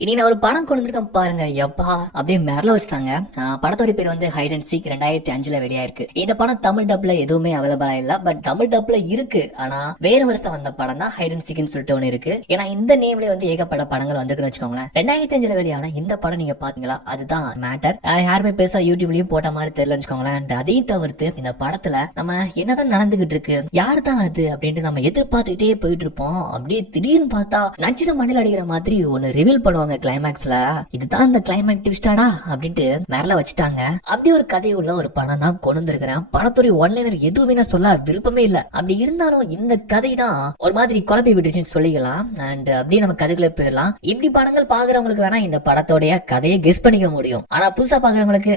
இனி நான் ஒரு படம் கொண்டு வந்திருக்கேன் பாருங்க, எப்பா அப்படியே மிரள வச்சுட்டாங்க. படத்தோட பேர் வந்து ஹைட் அண்ட் சீக், 2005 வெளியாயிருக்கு. இந்த படம் தமிழ் டப்ல எதுவுமே அவைலபிளா இல்ல, பட் தமிழ் டப்ல இருக்கு. ஆனா வேற வருஷம் வந்த படம் தான் ஹைட் அண்ட் சீக்னு சொல்லிட்டு ஒண்ணு இருக்கு. ஏன்னா இந்த நேம்ல வந்து ஏகப்பட்ட படங்கள் வந்திருக்குன்னு வச்சுக்கோங்களேன். 2005 வெளியான இந்த படம் நீங்க பாத்தீங்களா, அதுதான் மேட்டர். யாருமே பேச யூடியூப்லயும் போட்ட மாதிரி தெரியல வச்சுக்கோங்களேன். அதையும் தவிர்த்து இந்த படத்துல நம்ம என்னதான் நடந்துகிட்டு இருக்கு, யாரு தான் அது அப்படின்ட்டு நம்ம எதிர்பார்த்துட்டே போயிட்டு இருப்போம். அப்படியே திடீர்னு பார்த்தா நச்சுன மண்ணில் அடிக்கிற மாதிரி ஒன்னு ரிவீல் பண்ணுவாங்க கிளைமேக்ஸ்ல. இதுதான் இந்த கிளைமேக்ஸ் ட்விஸ்டாடா அப்படின்ட்டு மேல வச்சுட்டாங்க. அப்படி ஒரு கதையுள்ள ஒரு படம் தான் கொண்டு வந்திருக்கிறேன். படத்துடைய ஒன்லைனர் எதுவுமே நான் சொல்ல விருப்பமே இல்ல. அப்படி இருந்தாலும் இந்த கதை தான் ஒரு மாதிரி குழப்பி விட்டுச்சுன்னு சொல்லிக்கலாம். அண்ட் அப்படியே நம்ம கதைக்குள்ள போயிடலாம். இப்படி படங்கள் பாக்குறவங்களுக்கு வேணா இந்த படத்தோடைய கதையை கெஸ் பண்ணிக்க முடியும். ஆனா புதுசா பாக்குறவங்களுக்கு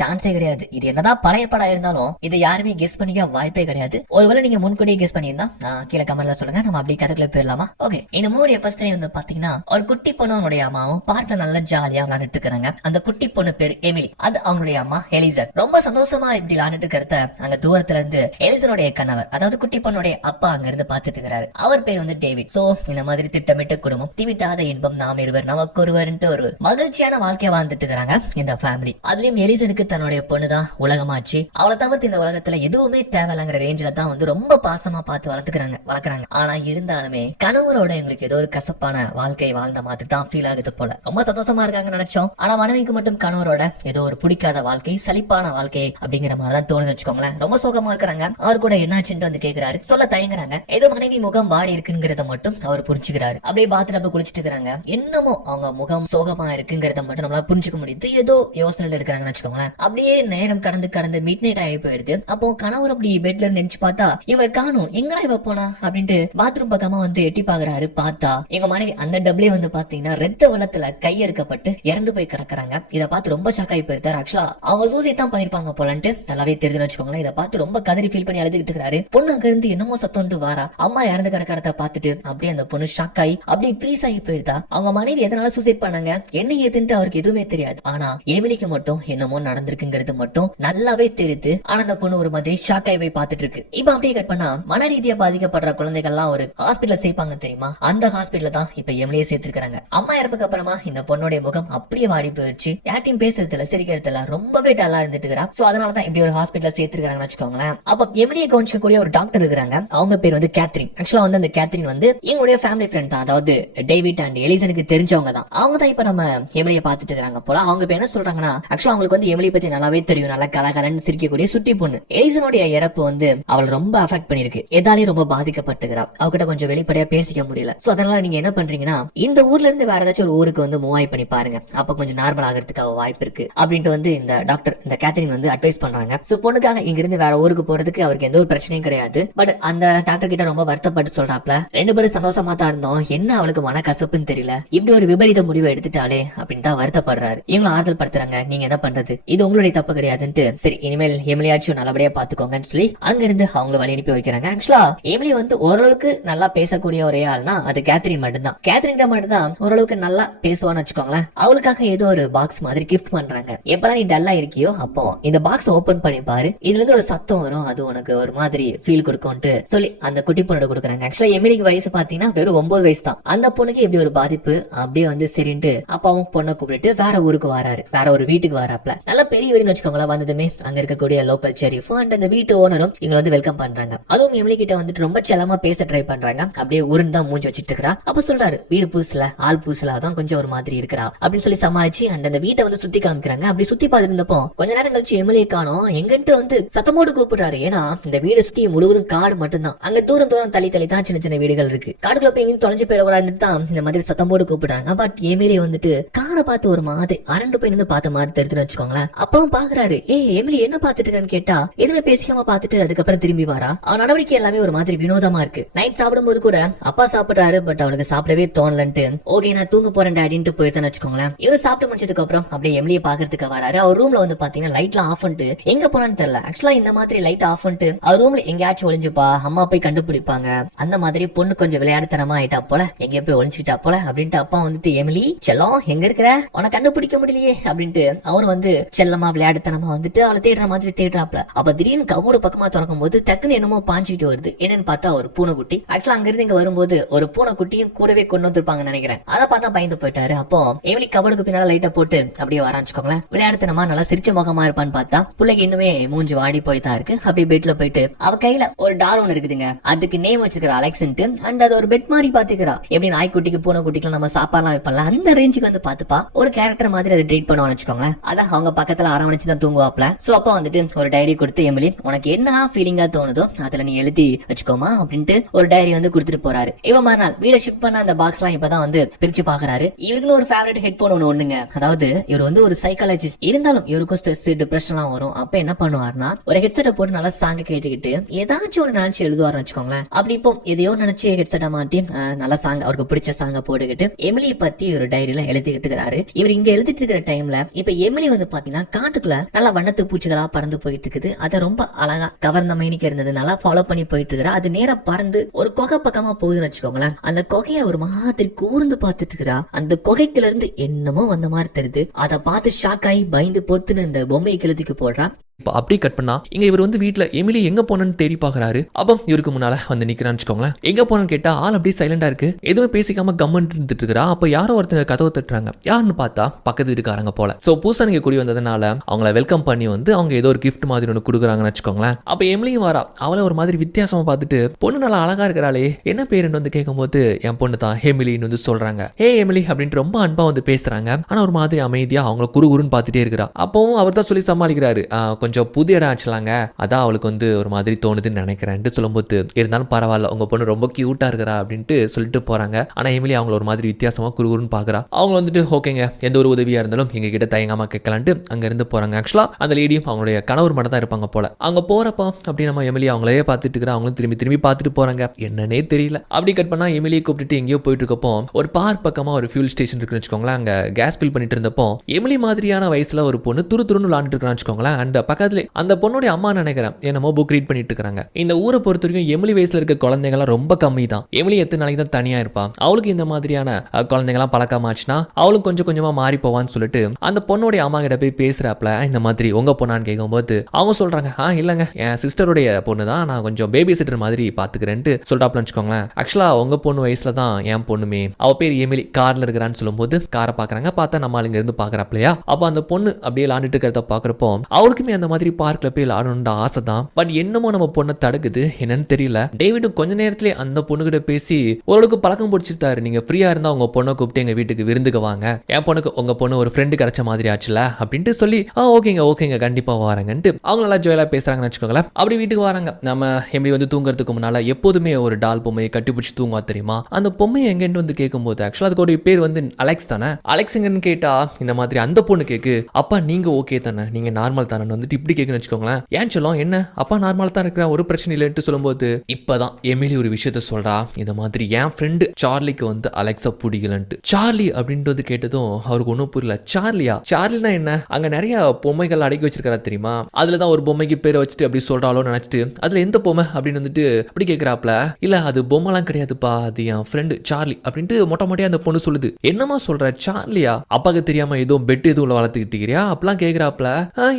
சான்ஸே கிடையாது. இது என்னதான் பழைய படம் இருந்தாலும் இதை யாருமே கெஸ் பண்ணிக்க வாய்ப்பே கிடையாது. ஒருவேளை நீங்க முன்கூட்டியே கெஸ் பண்ணியிருந்தா கீழே கமெண்ட்ல சொல்லுங்க. நம்ம அப்படி கதைக்குள்ள போயிடலாமா? ஓகே, இந்த மூணு ஃபர்ஸ்ட்ல வந்து பாத்தீங்கன்னா ஒரு குட்டி பொண்ணு அவனுடைய அம்மாவும் பார்க்ல நல்லா ஜாலியா விளையாண்டுட்டு இருக்காங்க. அந்த குட்டி பொண்ணு பேர் எமிலி, அது அவங்களுடைய அம்மா எலிசர். ரொம்ப சந்தோஷமா இப்படி விளையாண்டுட்டு இருக்கிறத அங்க தூரத்துல இருந்து எலிசனுடைய கணவர், அதாவது குட்டி பொண்ணுடைய அப்பா அங்க இருந்து பாத்துட்டு இருக்கிறாரு. அவர் பேர் வந்து டேவிட். சோ இந்த மாதிரி திட்டமிட்டு குடும்பம் திவிட்டாத இன்பம் நாம் இருவர் நமக்கு ஒருவர்ன்ட்டு ஒரு மகிழ்ச்சியான வாழ்க்கையை வாழ்ந்துட்டு இருக்காங்க இந்த ஃபேமிலி. அதுலயும் எலிசனுக்கு தன்னுடைய பொண்ணுதான் உலகமாச்சு. அவளை தவிர்த்து இந்த உலகத்துல எதுவுமே தேவையில்லைங்கிற ரேஞ்சில தான் வந்து ரொம்ப பாசமா பார்த்து வளர்க்குறாங்க. ஆனா இருந்தாலுமே கணவரோட எங்களுக்கு ஏதோ ஒரு கசப்பான வாழ்க்கை வாழ்ந்த மாதிரி தான் ஃபீல் ஆகுது போல. ரொம்ப சந்தோஷமா இருக்காங்க நினைச்சோம். ஆனா மனைவிக்கு மட்டும் கணவரோட ஏதோ ஒரு பிடிக்காத வாழ்க்கை, சலிப்பான வாழ்க்கை அப்படிங்கிற மாதிரி தான் தோணுது வச்சுக்கோங்களேன். ரொம்ப சோகமா இருக்கிறாங்க. அவர் கூட என்னாச்சுன்னு வந்து கேக்குறாரு. சொல்ல தயங்குறாங்க. ஏதோ மனைவி முகம் வாடி இருக்குங்கிறத மட்டும் அவர் புரிஞ்சுக்கிறாரு. அப்படியே பாத்ரூம்ல குளிச்சுட்டு இருக்காங்க. என்னமோ அவங்க முகம் சோகமா இருக்குங்கிறத மட்டும் நம்மளால புரிஞ்சுக்க முடியுது. ஏதோ யோசனையில இருக்கிறாங்கன்னு வச்சுக்கோங்களேன். அப்படியே நேரம் கடந்து மிட் நைட் ஆகி போயிடுது. அப்போ கணவர் அப்படி பெட்ல இருந்து நினைச்சு பார்த்தா இவங்க காணும், எங்கடா இவ போனா அப்படின்ட்டு பாத்ரூம் பக்கமா வந்து எட்டி பாக்குறாரு. பார்த்தா எங்க மனைவி அந்த டப்ளே வந்து பாத்தீங்கன்னா ரத்த வெள்ளத்துல கையறுக்கப்பட்டு இறந்து போய் கிடக்குறாங்க. இதை பார்த்து ரொம்ப ஷாக் ஆகி போயிருக்காரு. ஆக்சுவலா அவங்க சூசைட் தான் பண்ணிருப்பாங்க போலன்ட்டு நல்லாவே தெரிஞ்சுன்னு வச்சுக்கோங்களேன். இதை பார்த்து ரொம்ப கதறி ஃபீல் பண்ணி அழுதுகிட்டு இருக்காரு. பொண்ணு அங்க இருந்து என்னமோ சத்தம்ட்டு வாரா. அம்மா இறந்து கிடக்கிறத பார்த்துட்டு அப்படியே அந்த பொண்ணு ஷாக் ஆகி அப்படியே ஃப்ரீஸ் ஆகி போயிருந்தா. அவங்க மனைவி எதனால சூசைட் பண்ணாங்க என்ன ஏதுன்ட்டு அவருக்கு எதுவுமே தெரியாது. ஆனா எமிலிக்கு மட்டும் என்னமோ நடந்திருக்குங்கிறது மட்டும் நல்லாவே தெரியுது. ஆனா அந்த பொண்ணு ஒரு மாதிரி ஷாக் ஆகி போய் பார்த்துட்டு இருக்கு. இப்ப அப்படியே கட் பண்ணா மன ரீதியா பாதிக்கப்படுற குழந்தைகள்லாம் ஒரு ஹாஸ்பிட்டல் சேர்ப்பாங்க தெரியுமா, அந்த ஹாஸ்பிட்டல தான் இப்ப எமிலியை சேர்த்திருக்காங்க. அம்மா இறப்புக்கு அப்புறமா இந்த பொண்ணுடைய முகம் அப்படியே வாடி போயிடுச்சு. யார்ட்டையும் பேசுறதுல சிரிக்கிறதுல ரொம்பவே டல்லா இருந்துட்டு இருக்கா. சோ அதனாலதான் இப்படி ஒரு ஹாஸ்பிட்டல் சேர்த்திருக்காங்கன்னு வச்சுக்கோங்களேன். அப்ப எமிலியை கவனிக்கக்கூடிய ஒரு டாக்டர் இருக்கிறாங்க. அவங்க பேர் வந்து கேத்ரின். ஆக்சுவலா வந்து அந்த கேத்ரின் வந்து எங்களுடைய ஃபேமிலி ஃப்ரெண்ட் தான். அதாவது டேவிட் அண்ட் எலிசனுக்கு தெரிஞ்சவங்க தான். அவங்க தான் இப்ப நம்ம எமிலியை பார்த்துட்டு இருக்காங்க போல. அவங்க இப்ப என்ன சொல்றாங்கன்னா, ஆக்சுவலா அவங்களுக்கு வந்து எமிலியை பத்தி நல்லாவே தெரியும். நல்லா கலகலன்னு சிரிக்கக்கூடிய சுட்டி பொண்ணு. எலிசனுடைய இறப்பு வந்து அவள் ரொம்ப அஃபெக்ட் பண்ணிருக்கு. எதாலையும் ரொம்ப பாதிக்கப்பட்டுக்கிறா. அவகிட்ட கொஞ்சம் வெளிப்படையா பேசிக்க முடியல. சோ அதனால நீங்க என்ன பண்றீங்கன்னா, இந்த ஊர்ல இருந்து வேற ஏதாச்சும் ஒரு ஊருக்கு வந்து மூவ் பண்ணி பாருங்க, அப்ப கொஞ்சம் நார்மல் ஆகிறதுக்கு வாய்ப்பு இருக்கு அப்படின்ட்டு வந்து இந்த டாக்டர், இந்த கேத்ரின் வந்து அட்வைஸ் பண்றாங்க. சோ பொண்ணுக்காக இங்க இருந்து வேற ஊருக்கு போறதுக்கு அவருக்கு எந்த ஒரு பிரச்சனையும் கிடையாது. பட் அந்த டாக்டர் கிட்ட ரொம்ப வருத்தப்பட்டு சொல்றாப்ல, ரெண்டு பேரும் சந்தோஷமா தான் இருந்தோம், என்ன அவளுக்கு மன கசப்புன்னு தெரியல, இப்படி ஒரு விபரீத முடிவை எடுத்துட்டாலே அப்படின்னு தான் வருத்தப்படுறாரு. இவங்களும் ஆறுதல் படுத்துறாங்க, நீங்க என்ன பண்றது, இது உங்களுடைய தப்பு கிடையாதுன்ட்டு. சரி இனிமேல் எமிலியாச்சும் நல்லபடியா பாத்துக்கோங்கன்னு சொல்லி அங்க இருந்து அவங்கள வழி அனுப்பி வைக்கிறாங்க. ஆக்சுவலா எமிலி வந்து ஓரளவுக்கு நல்லா பேசக்கூடிய ஒரே ஆள்னா அது கேத்ரின் மட்டும்தான். கேத்ரின் மட்டும் தான் ஓரளவுக்கு நல்லா பேசுவான்னு வச்சுக்கோங்களேன். அவளுக்காக ஏதோ ஒரு பாக்ஸ் மாதிரி கிஃப்ட் பண்றாங்க. எப்பதான் நீ டல்லா இருக்கியோ அப்போ இந்த பாக்ஸ் ஓபன் பண்ணி பாரு, இதுல இருந்து ஒரு சத்தம் வரும், அது உனக்கு ஒரு மாதிரி ஃபீல் கொடுக்கும்ட்டு சொல்லி அந்த குட்டி பொண்ணோட கொடுக்குறாங்க. ஆக்சுவலா எமிலிக்கு வயசு பாத்தீங்கன்னா வெறும் 9 வயசு தான். அந்த பொண்ணுக்கு எப்படி ஒரு பாதிப்பு அப்படியே வந்து சரின்ட்டு அப்பாவும் பொண்ணை கூப்பிட்டு வேற ஊருக்கு வராரு. வேற ஒரு வீட்டுக்கு வராப்ல. நல்ல பெரிய வீடுன்னு வச்சுக்கோங்களேன். வந்ததுமே அங்க இருக்கக்கூடிய லோக்கல் ஷெரீஃப் அண்ட் அந்த வீட்டு ஓனரும் இவங்க வந்து வெல்கம் பண்றாங்க. அதுவும் எமிலி கிட்ட வந்துட்டு ரொம்ப செல்லமா பேச ட்ரை பண்றாங்க. அப்படியே ஊருன்னு தான் மூஞ்சி வச்சிட்டு இருக்கா. அப்ப சொல்றாரு, வீடு புதுசுல ஆள் புதுசுல தான் கொஞ்சம் ஒரு மாதிரி இருக்கிறா அப்படின்னு சொல்லி சமாளிச்சு அந்த வீட்டை வந்து சுத்தி காமிக்கிறாங்க. அப்படி சுத்தி பார்த்துருந்தப்போ கொஞ்ச நேரம் கழிச்சு எமிலியை காணோம். எங்கிட்ட வந்து சத்தமோடு கூப்பிடுறாரு. ஏன்னா இந்த வீடு சுத்தி முழுவதும் காடு மட்டும்தான். அங்க தூரம் தூரம் தள்ளி தான் சின்ன சின்ன வீடுகள் இருக்கு. காடுக்குள்ள போய் எங்கேயும் தொலைஞ்சு போயிடக்கூடாது தான் இந்த மாதிரி சத்தமோடு கூப்பிடுறாங்க. பட் எமிலி வந்துட்டு காடை பார்த்து ஒரு மாதிரி அரண்டு போய் நின்று பார்த்த மாதிரி தெரிஞ்சுன்னு வச்சுக்கோங்களேன். அப்பவும் பாக்குறாரு, எமிலி என்ன பாத்துட்டு இருக்கான்னு கேட்டா எதுவுமே பேசிக்காம பாத்துட்டு அதுக்கப்புறம் திரும்பி வாரா. அவன் நடவடிக்கை எல்லாமே ஒரு மாதிரி வினோதமா இருக்கு. நைட் சாப்பிடும் போது கூட அப்பா சாப்பிடுறாரு, பட் அவனுக்கு சாப்பிடவே தோணலன்ட்டு ஓகே நான் தூங்க போறேன் டாடின்ட்டு போயிருந்தேன்னு வச்சுக்கோங்களேன். இவரு சாப்பிட்டு முடிச்சதுக்கு அப்புறம் அப்படியே எமிலியை பாக்குறதுக்கு வராரு. அவர் ரூம்ல வந்து பாத்தீங்கன்னா லைட்லாம் ஆஃப் பண்ணிட்டு எங்க போனான்னு தெரியல. ஆக்சுவலா இந்த மாதிரி லைட் ஆஃப் பண்ணிட்டு அவர் ரூம்ல எங்கேயாச்சும் ஒளிஞ்சுப்பா, அம்மா போய் கண்டுபிடிப்பாங்க, அந்த மாதிரி பொண்ணு கொஞ்சம் விளையாடுத்தனமா ஆயிட்டா போல, எங்க போய் ஒளிஞ்சுட்டா போல அப்படின்ட்டு அப்பா வந்துட்டு எமிலி செல்லம் எங்க இருக்கிற, உனக்கு கண்டுபிடிக்க முடியலையே அப்படின்ட்டு அவர் வந்து செல்லமா விளையாடுத்தனமா வந்துட்டு அவளை தேடுற மாதிரி தேடுறாப்ல. அப்ப திடீர்னு கவோட பக்கமா திறக்கும் போது டக்குன்னு என்னமோ பாஞ்சிட்டு வருது. என்னன்னு பார்த்தா ஒரு பூனைக்குட்டி. ஆக்சுவலா அங்க இருந்து இங்க வரும்போது ஒரு பூனைக்குட்டியும் கூடவே கொண்டு வந்திருப்பாங்க நினைக்கிறேன். அதை பார்த்தா தான் பயந்து போயிட்டாரு. அப்போ எமிலி கபடுக்கு பின்னால லைட்டை போட்டு அப்படியே வராச்சுக்கோங்களேன். விளையாடுத்தனமா நல்லா சிரிச்ச முகமா இருப்பான்னு பார்த்தா பிள்ளைக்கு இன்னுமே மூஞ்சி வாடி போய் தான் இருக்கு. அப்படியே பெட்ல போயிட்டு அவ கையில ஒரு டால் ஒன்னு இருக்குதுங்க, அதுக்கு நேம் வச்சிருக்கிற அலெக்ஸ்ன்ட்டு. அண்ட் அது ஒரு பெட் மாதிரி பாத்துக்கிறா. எப்படி நாய்க்குட்டிக்கு பூனை குட்டிக்கு நம்ம சாப்பாடுலாம் வைப்பல அந்த ரேஞ்சுக்கு வந்து பாத்துப்பா ஒரு கேரக்டர் மாதிரி அதை ட்ரீட் பண்ணுவான்னு வச்சுக்கோங்களேன். அதான் அவங்க பக்கத்துல அரவணைச்சு தான் தூங்குவாப்ல. சோ அப்ப வந்துட்டு ஒரு டைரி கொடுத்து எமிலி உனக்கு என்ன ஃபீலிங்கா தோணுதோ அதுல நீ எழுதி வச்சுக்கோமா அப்படின்ட்டு ஒரு டைரி வந்து கொடுத்துட்டு போறாரு. இவன் மறுநாள் வீட ஷிஃப்ட் பண்ண அந்த பாக்ஸ் எல்லாம் இப்பதான் வந்து பிரிச்சு பாக்குறாரு. இவருக்குன்னு ஒரு ஃபேவரட் ஹெட்போன் ஒண்ணுங்க. அதாவது இவர் வந்து ஒரு சைக்காலஜிஸ்ட் இருந்தாலும் இவருக்கும் ஸ்ட்ரெஸ் டிப்ரெஷன் எல்லாம் வரும். அப்ப என்ன பண்ணுவாருன்னா ஒரு ஹெட்செட்டை போட்டு நல்லா சாங்க கேட்டுக்கிட்டு ஏதாச்சும் ஒரு நினைச்சு எழுதுவாருன்னு வச்சுக்கோங்களேன். அப்படி இப்போ எதையோ நினைச்சு ஹெட்செட்டை மாட்டி நல்லா சாங் அவருக்கு பிடிச்ச சாங்க போட்டுக்கிட்டு எமிலியை பத்தி ஒரு டைரியில எழுதிக்கிட்டு இருக்கிறாரு. இவர் இங்க எழுதிட்டு இருக்கிற டைம்ல இப்ப எமிலி வந்து பாத்தீங்கன்னா காட்டுக்குள்ள நல்லா வண்ணத்து பூச்சிகளா பறந்து போயிட்டு இருக்குது. அதை ரொம்ப அழகா கவர்ந்த மைனிக்கு இருந்ததுனால ஃபாலோ பண்ணி போயிட்டு இருக்கிறா. அது நேரா பறந்து ஒரு குகை பக்கமா போகுதுன்னு வச்சுக்கோங்களேன். அந்த குகையை ஒரு மாதிரி கூர்ந்து பார்த்துட்டு இருக்கிறா. அந்த குகைக்குள்ள இருந்து என்னமோ வந்த மாதிரி தெரியுது. அதை பார்த்து ஷாக் ஆகி பயந்து பொத்துன்னு இந்த பொம்மையை கிழத்துக்கு போடுறா. இப்போ அப்படி கட் பண்ணா இங்க இவர் வந்து வீட்டுல எமிலி எங்க போனன்னு தேடி பாக்குறாரு. அப்போ இவருக்கு முன்னால வந்து நிக்கிறான்னு வச்சுக்கோங்களேன். எங்க போனன்னு கேட்டா ஆள் அப்படியே சைலண்டா இருக்கு, எதுவும் பேசிக்காம கம்மன் இருந்துட்டு இருக்கிறா. அப்ப யாரோ ஒருத்தங்க கதவை தட்டுறாங்க. யாருன்னு பார்த்தா பக்கத்து வீட்டுக்காரங்க போல. சோ பூசானிங்க கூடி வந்ததுனால அவங்கள வெல்கம் பண்ணி வந்து அவங்க ஏதோ ஒரு கிஃப்ட் மாதிரி ஒன்று கொடுக்குறாங்கன்னு வச்சுக்கோங்களேன். அப்ப எமிலியும் வரா. அவளை ஒரு மாதிரி வித்தியாசமா பார்த்துட்டு பொண்ணு நல்லா அழகா இருக்கிறாளே என்ன பேருன்னு வந்து கேட்கும்போது என் பொண்ணு தான் எமிலின்னு வந்து சொல்றாங்க. ஹே எமிலி அப்படின்ட்டு ரொம்ப அன்பா வந்து பேசுறாங்க. ஆனா ஒரு மாதிரி அமைதியா அவங்கள குறுகுறுன்னு பார்த்துட்டே இருக்கிறா. அப்பவும் அவர் தான் சொல்லி சமாளிக்கிறாரு, கொஞ்சம் புதிய இடம் ஆச்சுலாங்க, அதான் அவளுக்கு வந்து ஒரு மாதிரி தோணுதுன்னு நினைக்கிறேன்ட்டு சொல்லும்போது இருந்தாலும் பரவாயில்ல உங்க பொண்ணு ரொம்ப கியூட்டா இருக்கிறா அப்படின்ட்டு சொல்லிட்டு போறாங்க. ஆனா எமிலி அவங்கள ஒரு மாதிரி வித்தியாசமா குறுகுறுன்னு பாக்குறா. அவங்க வந்துட்டு ஓகேங்க எந்த ஒரு உதவியா இருந்தாலும் எங்க கிட்ட தயங்காம கேட்கலான்ட்டு அங்க இருந்து போறாங்க. ஆக்சுவலா அந்த லேடியும் அவங்களுடைய கணவர் மட்டும் தான் இருப்பாங்க போல. அங்க போறப்போ அப்படி நம்ம எமிலி அவங்களே பார்த்துட்டு இருக்கிறா. அவங்களும் திரும்பி திரும்பி பார்த்துட்டு போறாங்க. என்னன்னே தெரியல. அப்படி கட் பண்ணா எமிலியை கூப்பிட்டுட்டு எங்கேயோ போயிட்டு இருக்கப்போ ஒரு பார்க் பக்கமா ஒரு ஃபியூல் ஸ்டேஷன் இருக்குன்னு வச்சுக்கோங்களேன். அங்க கேஸ் ஃபில் பண்ணிட்டு இருந்தப்போ எமிலி மாதிரியான வயசுல ஒரு பொண்ணு துரு துருன்னு விளாண்டுட்டு இருக்கான்னு வச்சுக்கோங்களேன். அண்ட் பக்கத்துல அந்த பொண்ணுடைய அம்மா நினைக்கிறேன் என்னமோ புக் ரீட் பண்ணிட்டு இருக்காங்க. இந்த ஊரை பொறுத்த வரைக்கும் எமிலி வயசுல இருக்க குழந்தைங்கலாம் ரொம்ப கம்மி தான். எமிலி எத்தனை நாளைக்கு தான் தனியா இருப்பா. அவளுக்கு இந்த மாதிரியான குழந்தைங்கலாம் பழக்கமாச்சுன்னா அவளுக்கு கொஞ்சம் கொஞ்சமா மாறி போவான்னு சொல்லிட்டு அந்த பொண்ணுடைய அம்மா கிட்ட போய் பேசுறாப்ல. இந்த மாதிரி உங்க பொண்ணான்னு கேட்கும்போது அவங்க சொல்றாங்க இல்லங்க என் சிஸ்டருடைய பொண்ணு தான், நான் கொஞ்சம் பேபி சிட்டர் மாதிரி பாத்துக்கிறேன்ட்டு சொல்றாப்லன்னு வச்சுக்கோங்களேன். ஆக்சுவலா உங்க பொண்ணு வயசுல தான் என் பொண்ணுமே, அவ பேர் எமிலி, கார்ல இருக்கிறான்னு சொல்லும்போது காரை பாக்குறாங்க. பார்த்தா நம்ம இங்க இருந்து பாக்குறாப்லையா. அப்ப அந்த பொண்ணு அப்படியே விளாண்டுட்டு இருக்கிறத பாக்குறப்போ அவளுக்குமே அந்த மாதிரி பார்க்ல போய் விளாடணும்னு ஆசை தான். பட் என்னமோ நம்ம பொண்ணை தடுக்குது என்னன்னு தெரியல. டேவிடும் கொஞ்ச நேரத்திலே அந்த பொண்ணுகிட்ட பேசி ஓரளவுக்கு பழக்கம் பிடிச்சிருந்தாரு. நீங்க ஃப்ரீயா இருந்தா உங்க பொண்ணை கூப்பிட்டு எங்க வீட்டுக்கு விருந்துக்கு வாங்க, என் பொண்ணுக்கு உங்க பொண்ணு ஒரு ஃப்ரெண்டு கிடைச்ச மாதிரி ஆச்சுல அப்படின்ட்டு சொல்லி ஓகேங்க ஓகேங்க கண்டிப்பா வராங்கன்ட்டு அவங்க நல்லா ஜோயலா பேசுறாங்கன்னு வச்சுக்கோங்களேன். அப்படி வீட்டுக்கு வராங்க. நம்ம எப்படி வந்து தூங்குறதுக்கு முன்னால எப்போதுமே ஒரு டால் பொம்மையை கட்டி பிடிச்சி தூங்குவா தெரியுமா. அந்த பொம்மையை எங்கன்னு வந்து கேட்கும்போது ஆக்சுவலா அதுக்கு பேர் வந்து அலெக்ஸ் தானே. அலெக்ஸ் எங்கன்னு கேட்டா இந்த மாதிரி அந்த பொண்ணு கேக்கு அப்பா நீங்க ஓகே தானே, நீங்க நார்மல் தானே வந்துட்டு இப்படி கேக்குன்னு வச்சுக்கோங்களேன். ஏன் சொல்லும் என்ன அப்பா நார்மல் தான் இருக்கிற ஒரு பிரச்சனை இல்லைன்னு சொல்லும்போது இப்பதான் எமிலி ஒரு விஷயத்த சொல்றா. இந்த மாதிரி என் ஃப்ரெண்டு சார்லிக்கு வந்து அலெக்ஸா பிடிக்கலன்ட்டு. சார்லி அப்படின்ட்டு வந்து கேட்டதும் அவருக்கு ஒன்றும் புரியல. சார்லியா, சார்லினா என்ன, அங்க நிறைய பொம்மைகள் அடக்கி வச்சிருக்காரா தெரியுமா, அதுலதான் ஒரு பொம்மைக்கு பேரை வச்சுட்டு அப்படி சொல்றாளோ நினைச்சிட்டு அதுல எந்த பொம்மை அப்படின்னு வந்துட்டு அப்படி கேட்கிறாப்ல. இல்ல அது பொம்மைலாம் கிடையாதுப்பா, அது என் ஃப்ரெண்டு சார்லி அப்படின்ட்டு மொட்டை மொட்டையா அந்த பொண்ணு சொல்லுது. என்னமா சொல்ற சார்லியா, அப்பாக்கு தெரியாம எதுவும் பெட் எதுவும் வளர்த்துக்கிட்டியா அப்பெல்லாம் கேட்கிறாப்ல.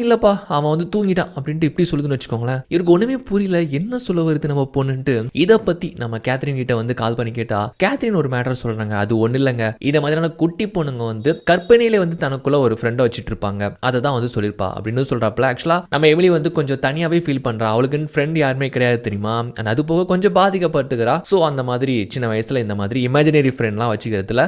இல்லப்பா அவன் வந்து தூங்கிட்டான் அப்படின்ட்டு இப்படி சொல்லுதுன்னு வச்சுக்கோங்களேன். இவருக்கு ஒண்ணுமே புரியல என்ன சொல்ல வருது நம்ம பொண்ணுன்ட்டு. இதை பத்தி நம்ம கேத்ரின் கிட்ட வந்து கால் பண்ணி கேட்டா கேத்ரின் ஒரு மேட்டர் சொல்றாங்க. அது ஒண்ணு இல்லைங்க, இத மாதிரியான குட்டி பொண்ணுங்க வந்து கற்பனையில வந்து தனக்குள்ள ஒரு ஃப்ரெண்டை வச்சுட்டு இருப்பாங்க, அதை தான் வந்து சொல்லிருப்பா அப்படின்னு சொல்றாப்ல. ஆக்சுவலா நம்ம எமிலி வந்து கொஞ்சம் தனியாவே ஃபீல் பண்றா. அவளுக்கு ஃப்ரெண்ட் யாருமே கிடையாது தெரியுமா. அது போக கொஞ்சம் பாதிக்கப்பட்டுக்கிறா. ஸோ அந்த மாதிரி சின்ன வயசுல இந்த மாதிரி இமேஜினரி ஃப்ரெண்ட்லாம் வச்சுக்கிறதுல